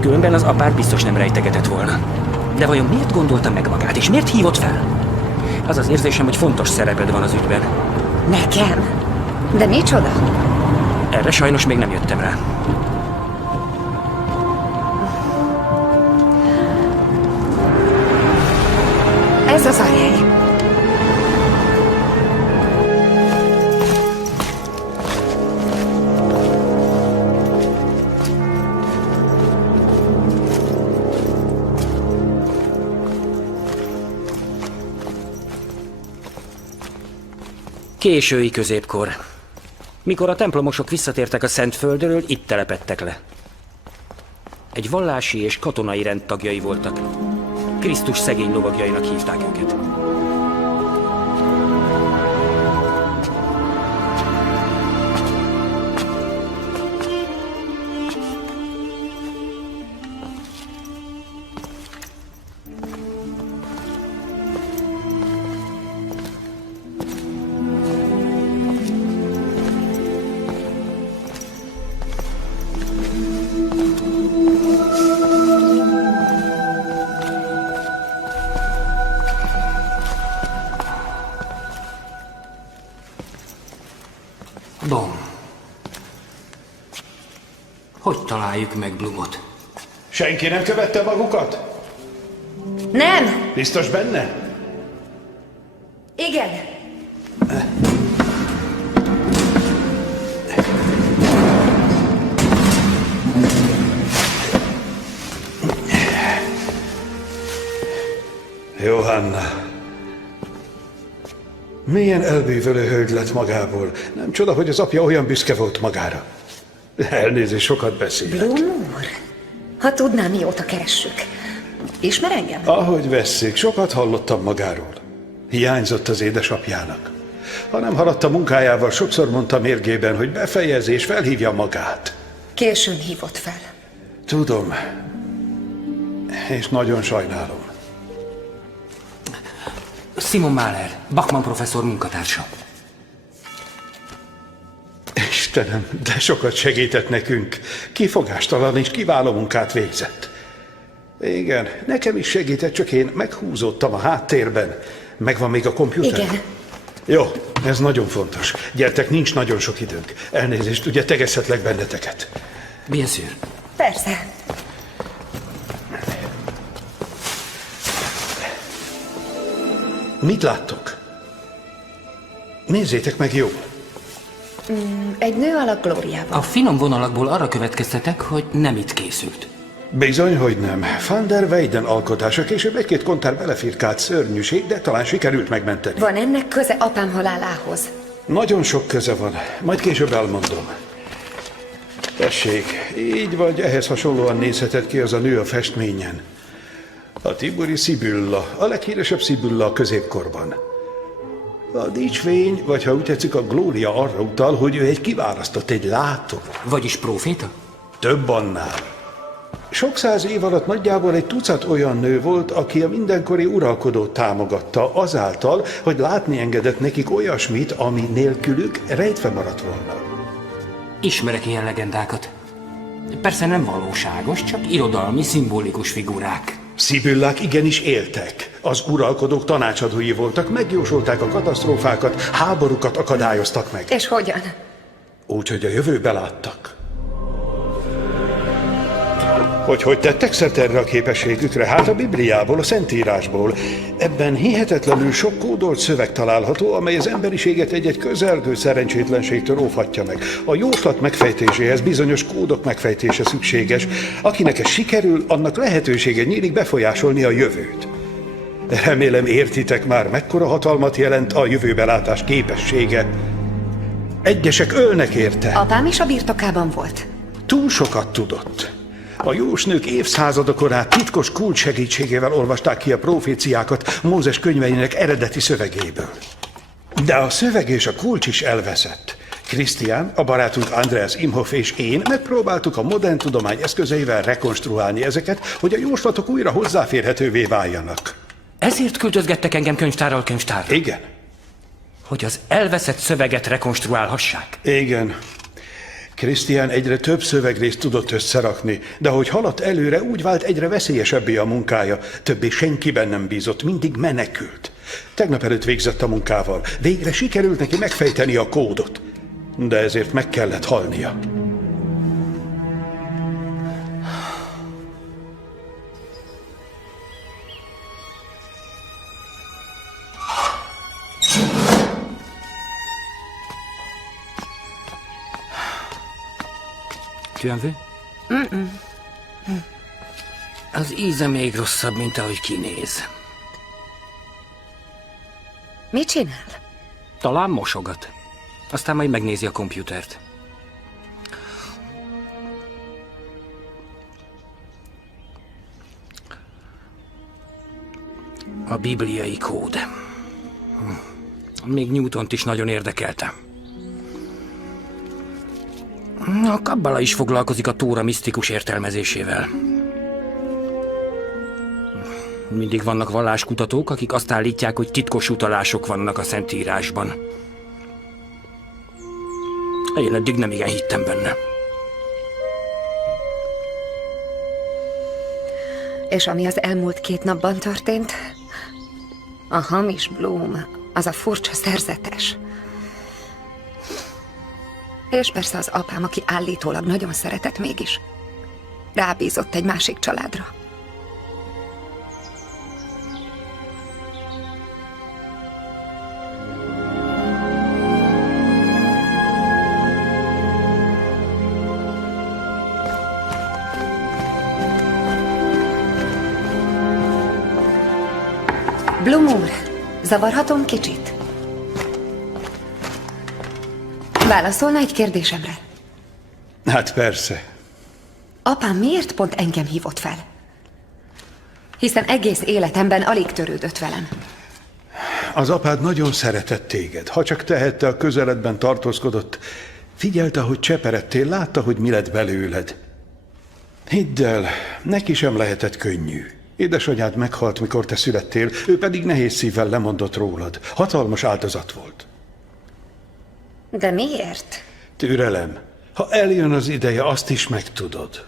Különben az apád biztos nem rejtegetett volna. De vajon miért gondolta meg magát, és miért hívott fel? Az az érzésem, hogy fontos szereped van az ügyben. Nekem? De micsoda? Erre sajnos még nem jöttem rá. Ez az a hely. Késői középkor. Mikor a templomosok visszatértek a Szentföldről, itt telepedtek le. Egy vallási és katonai rend tagjai voltak. Krisztus szegény lovagjainak hívták őket. találjuk meg Bloomot. Senki nem követte magukat? Nem! Biztos benne? Igen! Johanna. Milyen elbűvölő hölgy lett magából. Nem csoda, hogy az apja olyan büszke volt magára. Elnézést, sokat beszélek. Bloom úr, ha tudnám, mióta keressük. Ismer engem? Ahogy veszik, sokat hallottam magáról. Hiányzott az édesapjának. Ha nem haladt a munkájával, sokszor mondta mérgében, hogy befejezi és felhívja magát. Későn hívott fel. Tudom. És nagyon sajnálom. Simon Mahler, Bachmann professzor munkatársa. Istenem, de sokat segített nekünk. Kifogástalan és kiváló munkát végzett. Igen, nekem is segített, csak én meghúzódtam a háttérben. Megvan még a komputer? Igen. Jó, ez nagyon fontos. Gyertek, nincs nagyon sok időnk. Elnézést, ugye tegezhetlek benneteket. Bien sûr. Persze. Mit láttok? Nézzétek meg jól. Egy nő alak Glóriával. A finom vonalakból arra következtetek, hogy nem itt készült. Bizony, hogy nem. Van der Weyden alkotása, később egy-két kontár belefirkált szörnyűség, de talán sikerült megmenteni. Van ennek köze apám halálához? Nagyon sok köze van. Majd később elmondom. Tessék, így vagy ehhez hasonlóan nézhetett ki az a nő a festményen. A tiburi Sibylla, a leghíresebb Sibylla a középkorban. A dicsvény, vagy ha úgy tetszik, a glória arra utal, hogy ő egy kiválasztott, egy látó. Vagyis próféta? Több annál. Sok száz év alatt nagyjából egy tucat olyan nő volt, aki a mindenkori uralkodót támogatta azáltal, hogy látni engedett nekik olyasmit, ami nélkülük rejtve maradt volna. Ismerek ilyen legendákat. Persze nem valóságos, csak irodalmi, szimbolikus figurák. Sibyllák igenis éltek. Az uralkodók tanácsadói voltak, megjósolták a katasztrófákat, háborúkat akadályoztak meg. És hogyan? Úgy, hogy a jövőbe láttak. Hogy tettek szert erre a képességükre? Hát a Bibliából, a Szentírásból. Ebben hihetetlenül sok kódolt szöveg található, amely az emberiséget egy-egy közelgő szerencsétlenségtől óvhatja meg. A jóslat megfejtéséhez bizonyos kódok megfejtése szükséges. Akinek ez sikerül, annak lehetősége nyílik befolyásolni a jövőt. Remélem értitek már, mekkora hatalmat jelent a jövőbelátás képessége. Egyesek ölnek érte. Apám is a birtokában volt. Túl sokat tudott. A jósnők évszázadokon át titkos kulcs segítségével olvasták ki a proféciákat Mózes könyveinek eredeti szövegéből. De a szöveg és a kulcs is elveszett. Krisztián, a barátunk Andreas Imhoff és én megpróbáltuk a modern tudomány eszközeivel rekonstruálni ezeket, hogy a jóslatok újra hozzáférhetővé váljanak. Ezért küldözgettek engem könyvtárral könyvtárra? Igen. Hogy az elveszett szöveget rekonstruálhassák? Igen. Krisztián egyre több szövegrészt tudott összerakni, de ahogy haladt előre, úgy vált egyre veszélyesebbé a munkája. Többé senkiben nem bízott, mindig menekült. Tegnap előtt végzett a munkával. Végre sikerült neki megfejteni a kódot. De ezért meg kellett halnia. Tu en veux? Az íze még rosszabb, mint ahogy kinéz. Mit csinál? Talán mosogat. Aztán majd megnézi a komputert. A bibliai kód. Még Newtont is nagyon érdekelte. A kabbala is foglalkozik a tóra misztikus értelmezésével. Mindig vannak valláskutatók, akik azt állítják, hogy titkos utalások vannak a Szentírásban. Én eddig nem igen hittem benne. És ami az elmúlt 2 napban történt? A hamis Bloom, az a furcsa szerzetes. És persze az apám, aki állítólag nagyon szeretett mégis. rábízott egy másik családra. Blum úr, zavarhatom kicsit? Válaszolna egy kérdésemre? Hát persze. Apám miért pont engem hívott fel? Hiszen egész életemben alig törődött velem. Az apád nagyon szeretett téged. Ha csak tehette, a közeledben tartózkodott. Figyelte, hogy cseperedtél, látta, hogy mi lett belőled. Hidd el, neki sem lehetett könnyű. Édesanyád meghalt, mikor te születtél, ő pedig nehéz szívvel lemondott rólad. Hatalmas áldozat volt. De miért? Türelem. Ha eljön az ideje, azt is megtudod.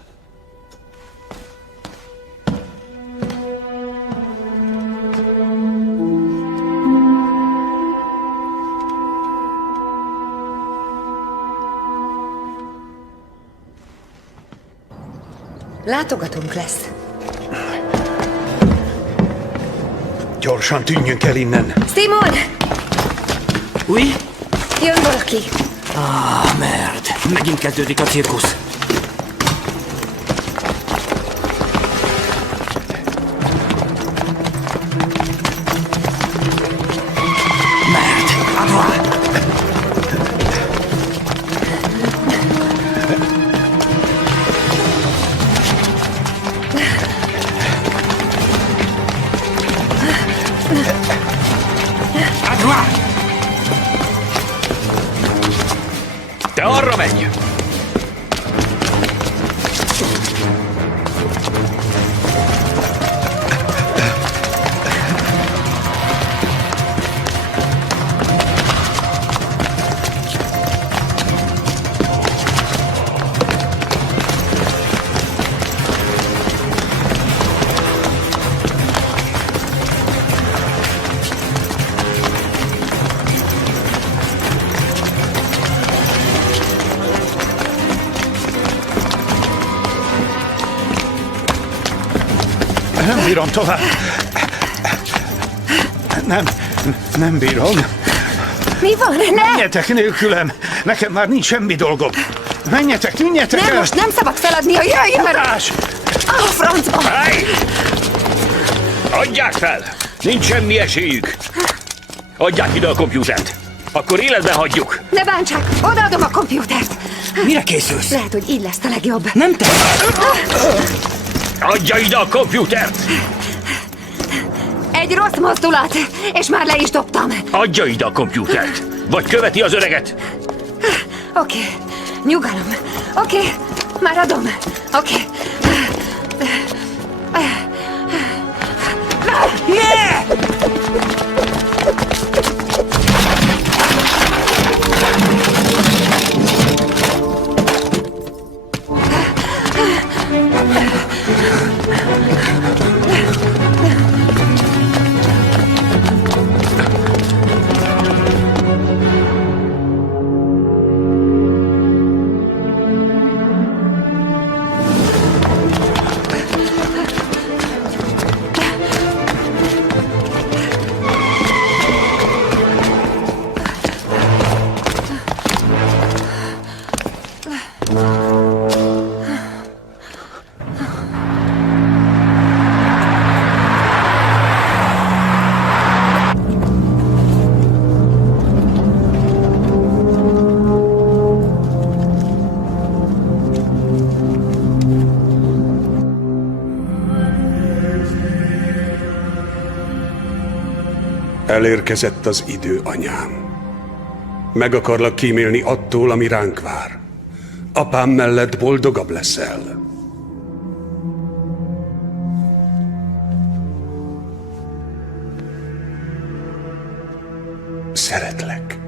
Látogatónk lesz. Gyorsan tűnjünk el innen! Simon! Új? Jön valaki. Merd. Megint kezdődik a cirkusz. Merd. Adva. Adva. Te arra menj! Nem bírom tovább. Nem bírom. Mi van? Ne! Menjetek nélkülem. Nekem már nincs semmi dolgom. Menjetek, tűnjetek el! Nem, most nem szabad feladnia, jöjjön! Varázs! A francba! Hey! Adják fel! Nincs semmi esélyük. Adják ide a kompjútert. Akkor életben hagyjuk. Ne bántsák! Odaadom a kompjútert! Mire készülsz? Lehet, hogy így lesz a legjobb. Nem te! Adja ide a kompjútert! Egy rossz mozdulat, és már le is dobtam. Adja ide a kompjútert! Vagy követi az öreget! Oké, nyugalom. Oké, már adom. Oké. Ne! Elérkezett az idő, anyám. Meg akarlak kímélni attól, ami ránk vár. Apám mellett boldogabb leszel. Szeretlek.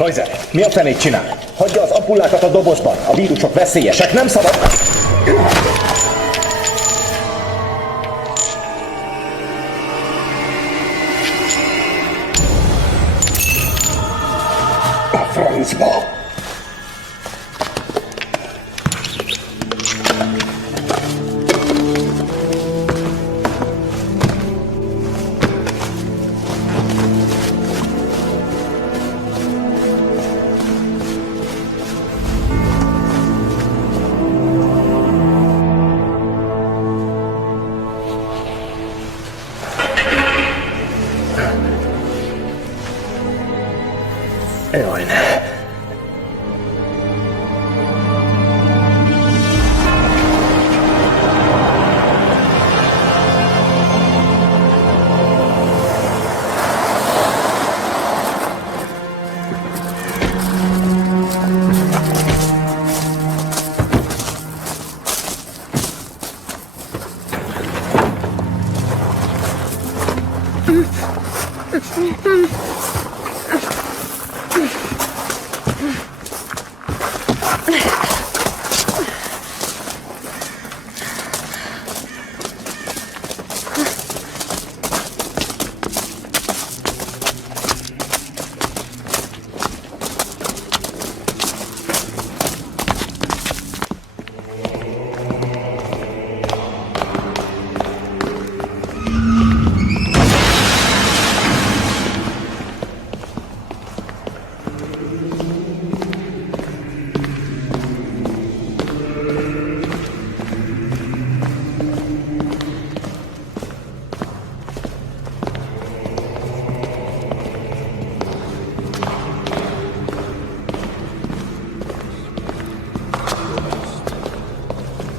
Kaiser, mi a fenét csinál? Hagyja az ampullákat a dobozban. A vírusok veszélyesek, nem szabad... A francba! Jaj, ne.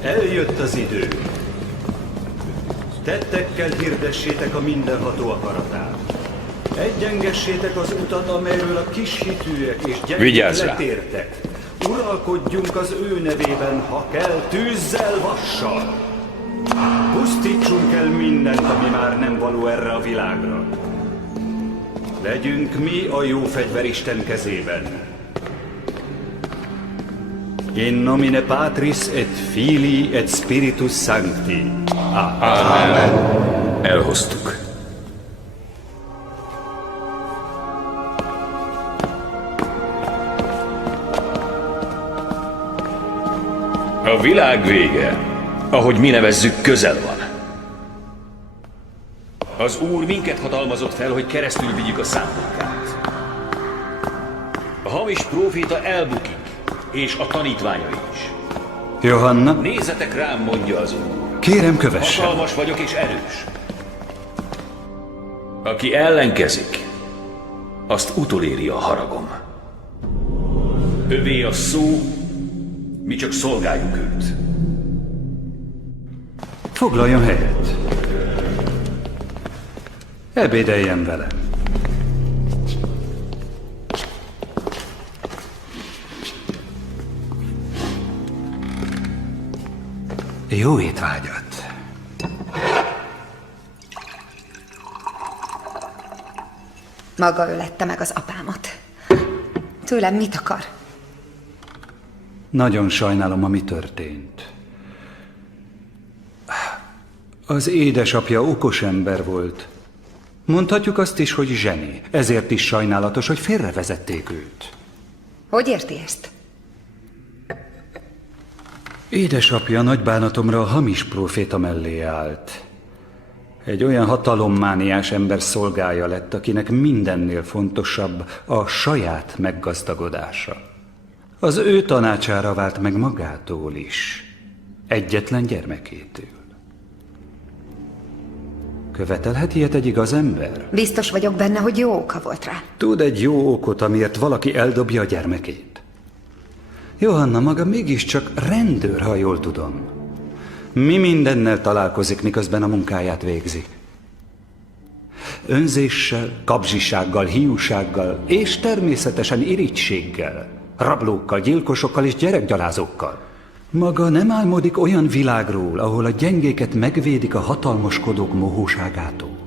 Eljött az idő. Tettekkel hirdessétek a mindenható akaratát. Egyengessétek az utat, amelyről a kis hitűek és gyengék letértek. Uralkodjunk az ő nevében, ha kell, tűzzel, vassal. Pusztítsunk el mindent, ami már nem való erre a világra. Legyünk mi a jó fegyveristen kezében. In nomine Patris et Filii et Spiritus Sancti. Amen. Elhoztuk. A világ vége, ahogy mi nevezzük, közel van. Az Úr minket hatalmazott fel, hogy keresztül vigyük a szándékát. A hamis próféta elbukik, és a tanítványai is. Johanna? Nézzetek rám, mondja az Úr. Kérem, kövessen. Hatalmas vagyok és erős. Aki ellenkezik, azt utoléri a haragom. Övé a szó, mi csak szolgáljuk őt. Foglaljon helyet. Ebédeljen velem. Jó étvágyat! Maga ölette meg az apámat. Tőlem mit akar? Nagyon sajnálom, ami történt. Az édesapja okos ember volt. Mondhatjuk azt is, hogy zseni. Ezért is sajnálatos, hogy félrevezették őt. Hogy érti ezt? Édesapja nagy bánatomra a hamis próféta mellé állt. Egy olyan hatalommániás ember szolgája lett, akinek mindennél fontosabb a saját meggazdagodása. Az ő tanácsára vált meg magától is, egyetlen gyermekétől. Követelhet ilyet egy igaz ember? Biztos vagyok benne, hogy jó oka volt rá. Tud egy jó okot, amiért valaki eldobja a gyermekét. Johanna maga mégiscsak rendőr, ha jól tudom. Mi mindennel találkozik, miközben a munkáját végzi. Önzéssel, kapzsisággal, hiúsággal, és természetesen irigységgel, rablókkal, gyilkosokkal és gyerekgyalázókkal. Maga nem álmodik olyan világról, ahol a gyengéket megvédik a hatalmaskodók mohóságától.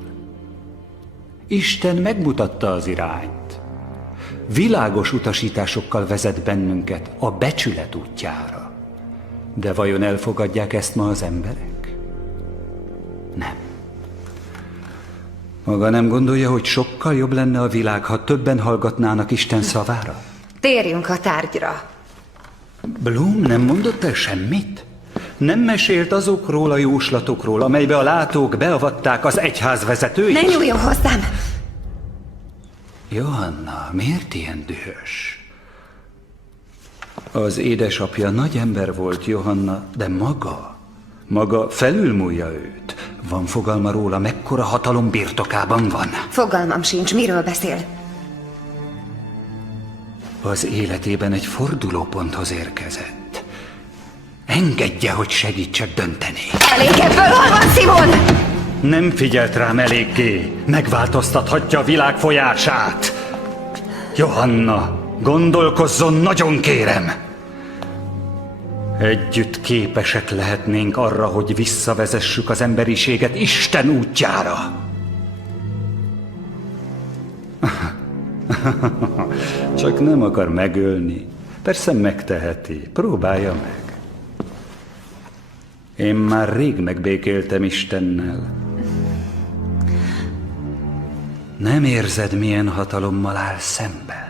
Isten megmutatta az irányt. világos utasításokkal vezet bennünket a becsület útjára. De vajon elfogadják ezt ma az emberek? Nem. Maga nem gondolja, hogy sokkal jobb lenne a világ, ha többen hallgatnának Isten szavára? Térjünk a tárgyra. Bloom nem mondott el semmit? Nem mesélt azokról a jóslatokról, amelybe a látók beavatták az egyház vezetőit? Ne nyúljon hozzám! Johanna, miért ilyen dühös? Az édesapja nagy ember volt, Johanna, de maga felülmúlja őt. Van fogalma róla, mekkora hatalom birtokában van? Fogalmam sincs, miről beszél? Az életében egy fordulóponthoz érkezett. Engedje, hogy segítsek dönteni. Elég ebből, hol van Simon? Nem figyelt rám eléggé. Megváltoztathatja a világ folyását. Johanna, gondolkozzon, nagyon kérem. Együtt képesek lehetnénk arra, hogy visszavezessük az emberiséget Isten útjára. Csak nem akar megölni. Persze megteheti. Próbálja meg. Én már rég megbékéltem Istennel. Nem érzed, milyen hatalommal áll szemben?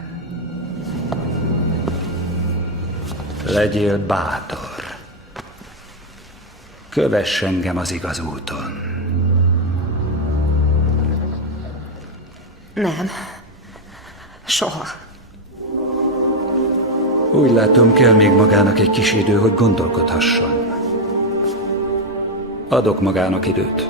Legyél bátor. Kövess engem az igaz úton. Nem. Soha. Úgy látom, kell még magának egy kis idő, hogy gondolkodhasson. Adok magának időt.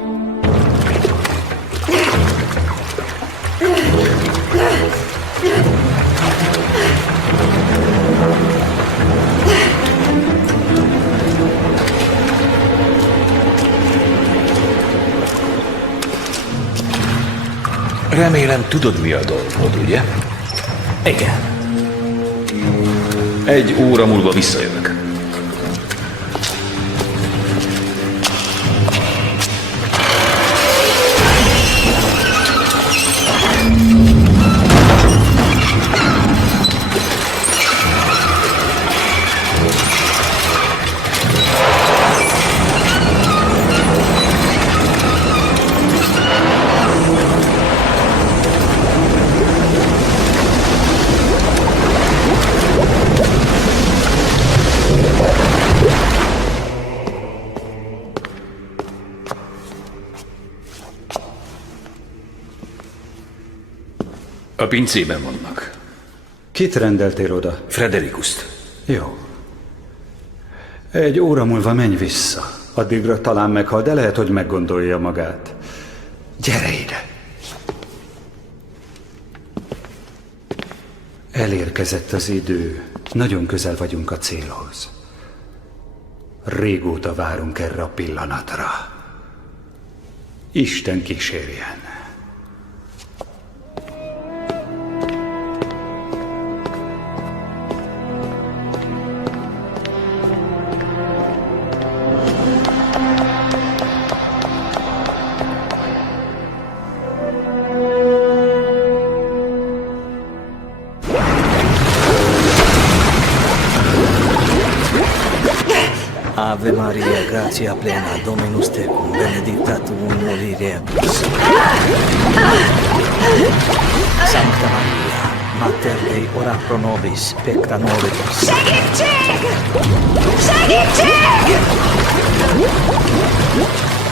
Remélem tudod, mi a dolgod, ugye? Igen. 1 óra múlva visszajövök. A pincében vannak. Kit rendeltél oda? Frederikuszt. Jó. 1 óra múlva menj vissza. Addigra talán meghal, de lehet, hogy meggondolja magát. Gyere ide! Elérkezett az idő. Nagyon közel vagyunk a célhoz. Régóta várunk erre a pillanatra. Isten kísérjen. Ave Maria, gratia plena, Dominus tecum, benedicta tu in mulieribus. Sancta Maria, Mater Dei, ora pro nobis peccatoribus. Segítség! Segítség!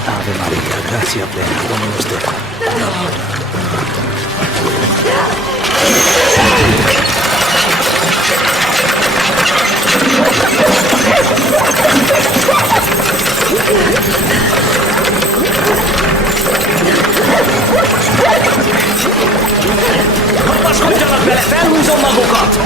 Ave Maria, gratia plena, Dominus tecum. Kapaszkodjanak bele, felhúzom magukat!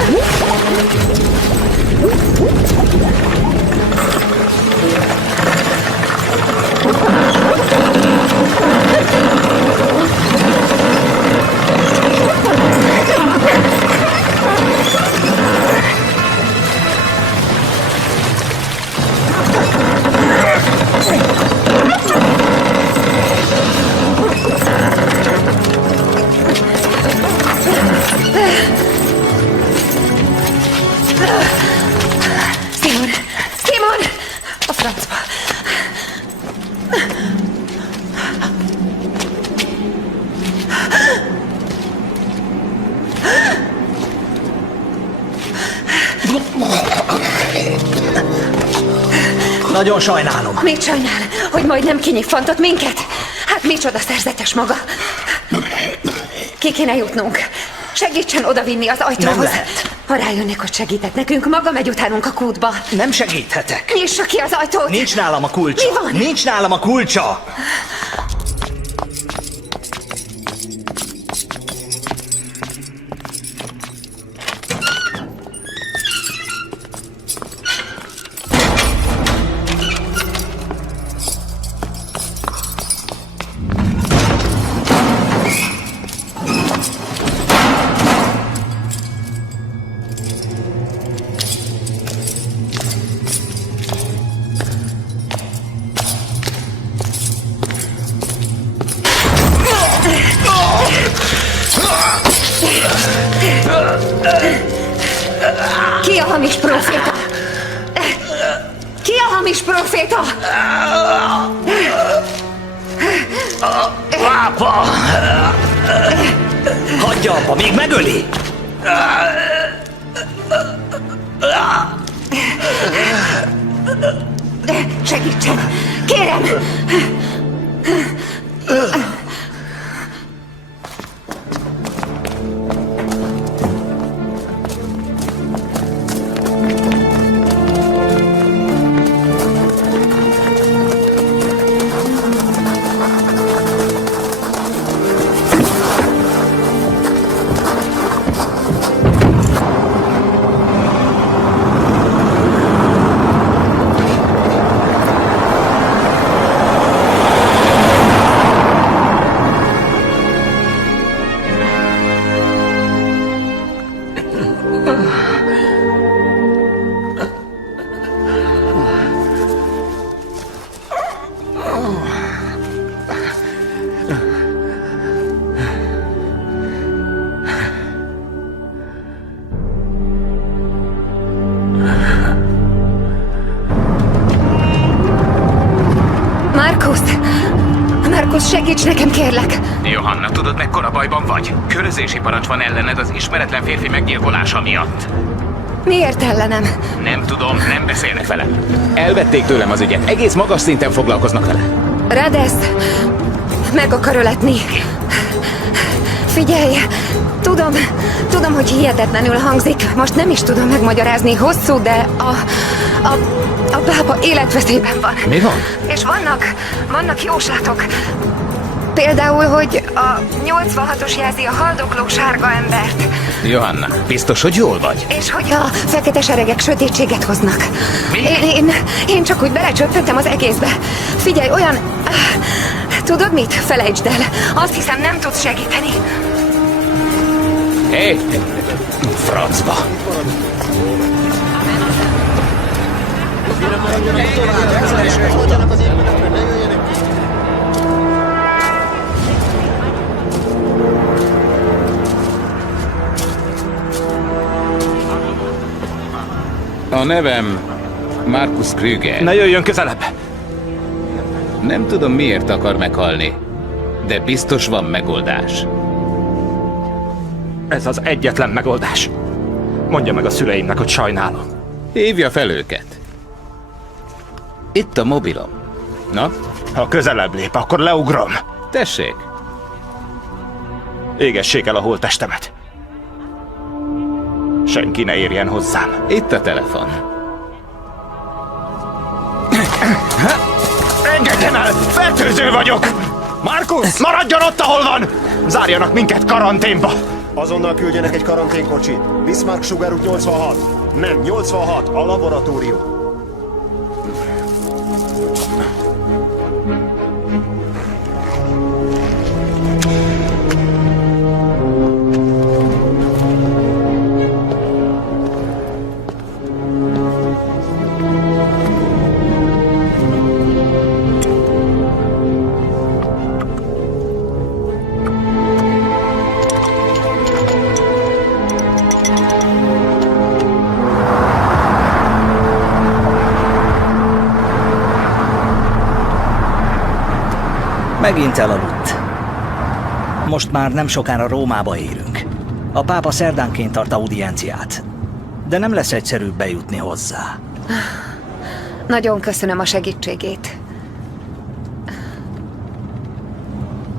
Nagyon sajnálom. Mit sajnál? Hogy majdnem kinyitfantott minket? Hát micsoda szerzetes maga. Ki kéne jutnunk. Segítsen odavinni az ajtóhoz. Nem lehet. Ha rájönnek, hogy segített nekünk, maga megy utánunk a kútba. Nem segíthetek. Nyissa ki az ajtót! Nincs nálam a kulcsa. Mi van? Nincs nálam a kulcsa. Ki a hamis proféta? Ki a hamis proféta? Pápa! Hagyja abba, még megöli! Segítsen! Kérem! Markus, segíts nekem, kérlek! Johanna, tudod, mekkora bajban vagy? Körözési parancs van ellened az ismeretlen férfi meggyilkolása miatt. Miért ellenem? Nem tudom, nem beszélnek vele. Elvették tőlem az ügyet, egész magas szinten foglalkoznak vele. Radesz, meg akar öletni. Figyelj, tudom, hogy hihetetlenül hangzik. Most nem is tudom megmagyarázni, hosszú, de a pápa életveszélyben van. Mi van? És vannak jóslatok. Például, hogy a 86-os jelzi a haldokló sárga embert. Johanna, biztos, hogy jól vagy? És hogy a fekete seregek sötétséget hoznak. Mi? Én csak úgy belecsöppentem az egészbe. Figyelj, olyan... Tudod mit? Felejtsd el. Azt hiszem, nem tudsz segíteni. Hé! Francba! A nevem Markus Krüger. Ne jöjjön közelebb! Nem tudom, miért akar meghalni, de biztos van megoldás. Ez az egyetlen megoldás. Mondja meg a szüleimnek, hogy sajnálom. Hívja fel őket. Itt a mobilom. Na? Ha közelebb lép, akkor leugrom. Tessék. Égessék el a holttestemet. Senki ne érjen hozzám. Itt a telefon. Engedjen el! Fertőző vagyok! Markus! Maradjon ott, ahol van! Zárjanak minket karanténba! Azonnal küldjenek egy karanténkocsit. Bismarck sugárút 86. Nem, 86. A laboratórium. Megint elaludt. Most már nem sokára Rómába érünk. A pápa szerdánként tart audienciát, de nem lesz egyszerűbb bejutni hozzá. Nagyon köszönöm a segítségét.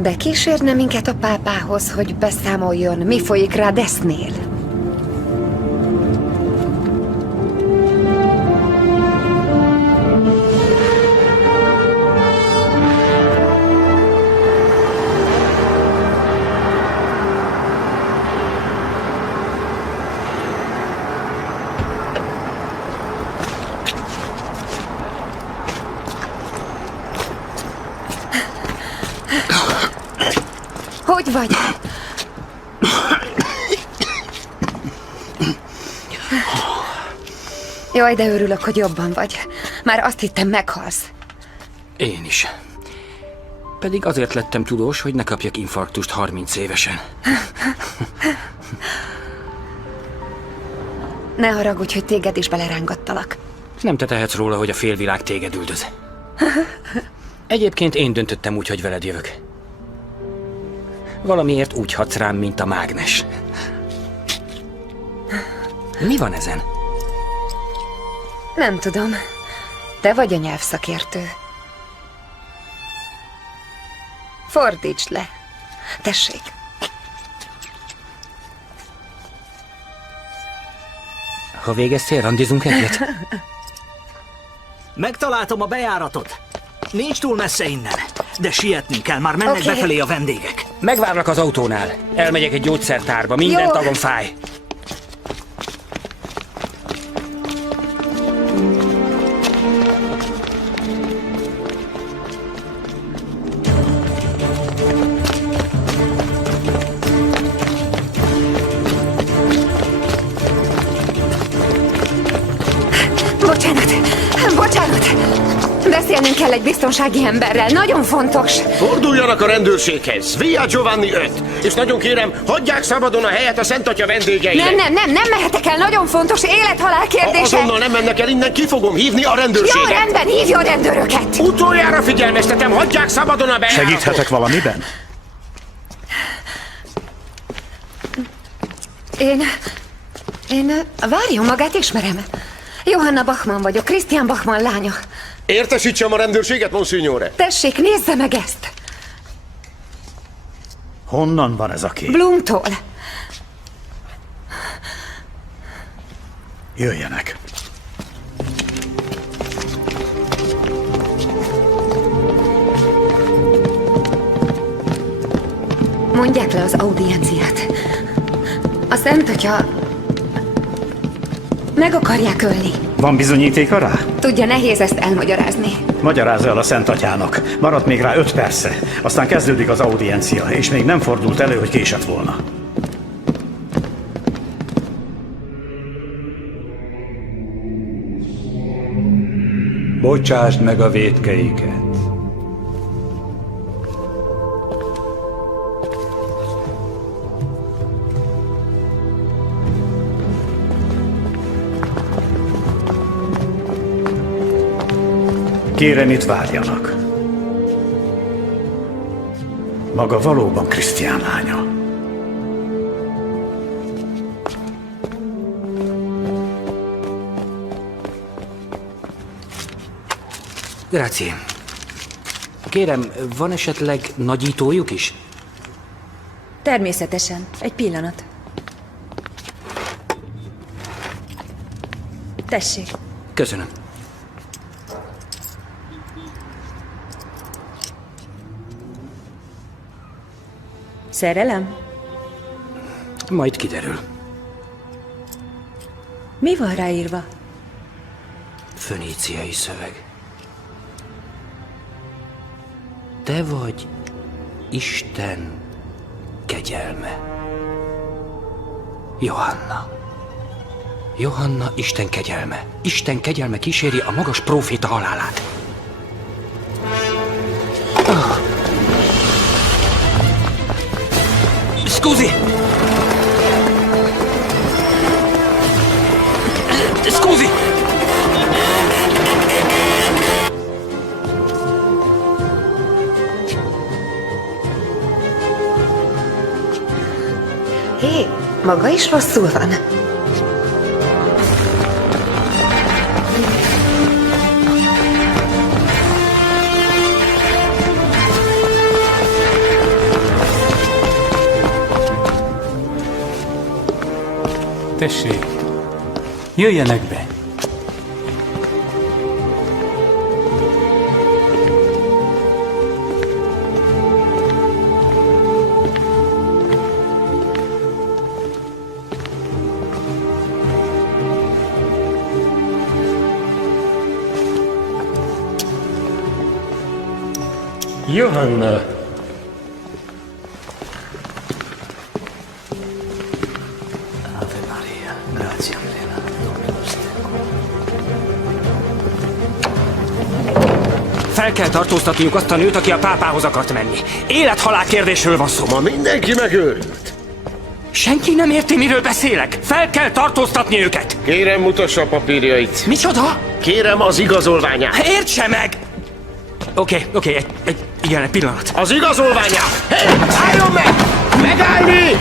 Bekísérne minket a pápához, hogy beszámoljon, mi folyik Radesznél? Hogy vagy? Jaj, de örülök, hogy jobban vagy. Már azt hittem, meghalsz. Én is. Pedig azért lettem tudós, hogy ne kapjak infarktust 30 évesen. Ne haragudj, hogy téged is belerángattalak. Nem te tehetsz róla, hogy a félvilág téged üldöz. Egyébként én döntöttem úgy, hogy veled jövök. Valamiért úgy hatsz rám, mint a mágnes. Mi van ezen? Nem tudom. Te vagy a nyelvszakértő. Fordítsd le. Tessék. Ha végeztél, randizunk egyet? Megtaláltam a bejáratot. Nincs túl messze innen, de sietnünk kell, már mennek Oké. befelé a vendégek. Megvárlak az autónál. Elmegyek egy gyógyszertárba, minden Jó. tagom fáj. Bocsánat! Beszélnünk kell egy biztonsági emberrel, nagyon fontos. Forduljanak a rendőrséghez, Via Giovanni 5. És nagyon kérem, hagyják szabadon a helyet a Szent Atya vendégeinek. Nem mehetek el, nagyon fontos élet-halál Ha kérdése. azonnal nem mennek el innen, ki fogom hívni a rendőrséget. Jó, rendben, hívjon rendőröket. Utoljára figyelmeztetem, hagyják szabadon a bejáratot. Segíthetek valamiben? Én várjon, magát ismerem. Johanna Bachmann vagyok, Christian Bachmann lánya. Értesítsem a rendőrséget, monsignore. Tessék, nézze meg ezt. Honnan van ez a kép? Blumtól. Jöjjenek. Mondják le az audienciát. A Szent Atya meg akarják ölni. Van bizonyítéka rá? Tudja, nehéz ezt elmagyarázni. Magyarázza el a Szent Atyának. Maradt még rá 5 perce. Aztán kezdődik az audiencia, és még nem fordult elő, hogy késett volna. Bocsásd meg a vétkeiket. Kérem, itt várjanak. Maga valóban Krisztián lánya. Grazie. Kérem, van esetleg nagyítójuk is? Természetesen. Egy pillanat. Tessék. Köszönöm. Szerelem? Majd kiderül. Mi van ráírva? Föníciai szöveg. Te vagy Isten kegyelme. Johanna. Johanna, Isten kegyelme. Isten kegyelme kíséri a magas próféta halálát. Oh. Scusi! Scusi! Hé, maga is rosszul van. Tessék, jöjjenek be! Johanna, Ave Maria, grazie plena, Dominus tecum. Fel kell tartóztatniuk azt a nőt, aki a pápához akart menni. Élet-halál kérdésről van szó. Ma mindenki megőrült. Senki nem érti, miről beszélek. Fel kell tartóztatni őket. Kérem, mutassa a papírjait. Micsoda? Kérem az igazolványát. Értse meg! Oké, igen, egy pillanat. Az igazolványát! Hé, álljon meg! Megállni!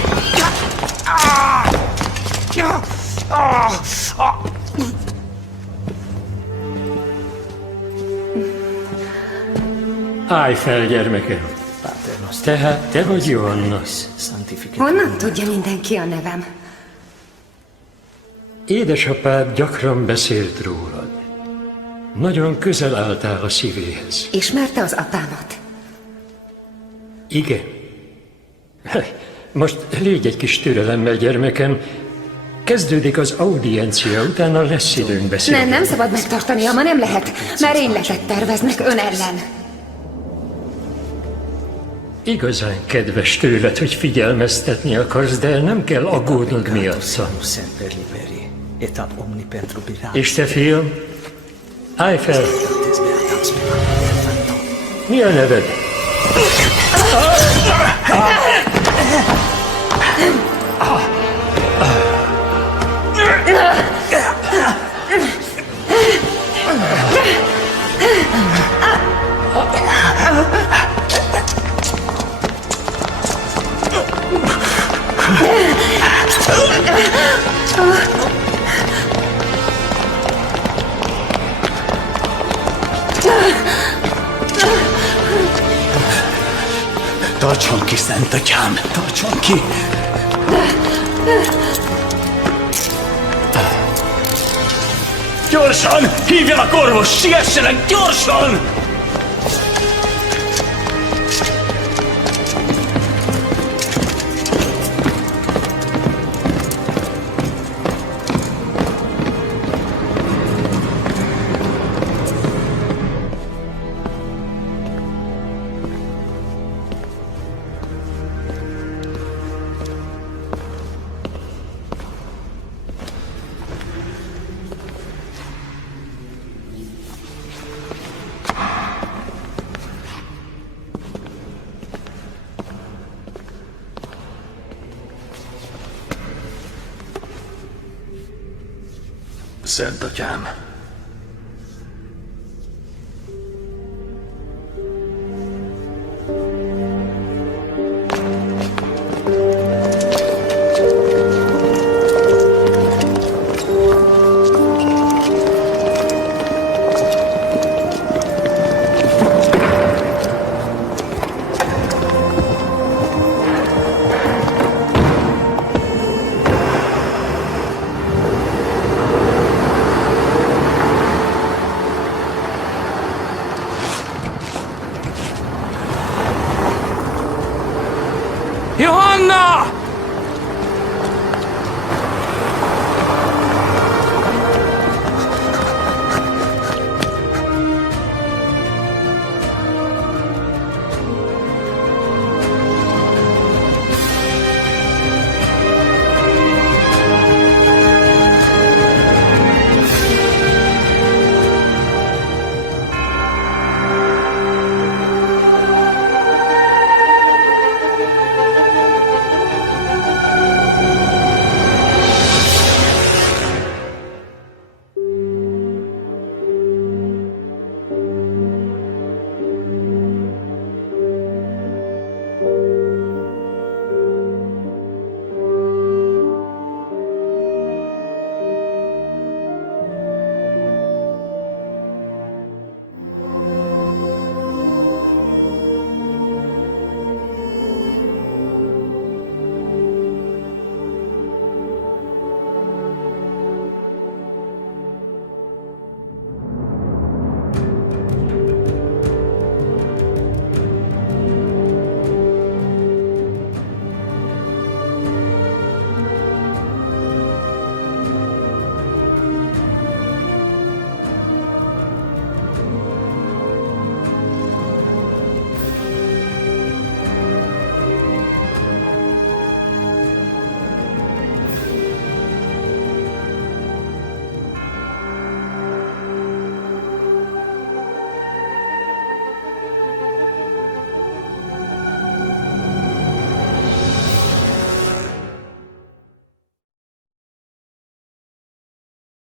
állj fel, gyermekem. Tehát te vagy Johanna. Honnan tudja mindenki a nevem? Édesapád gyakran beszélt rólad. Nagyon közel álltál a szívéhez. Ismerte az apámat? Igen. Most légy egy kis türelemmel, gyermekem. Kezdődik az audiencia, utána lesz időnk beszélni. Nem szabad megtartania, ma nem lehet. Merényletet terveznek ön ellen. Igazán kedves tőled, hogy figyelmeztetni akarsz, de nem kell aggódnod miatta. És te, fiam, állj fel! Mi a neved? Tartson ki, Szent Atyám! Tartson ki! Gyorsan! Hívjanak orvos! Siessenek gyorsan! Szent Atyám,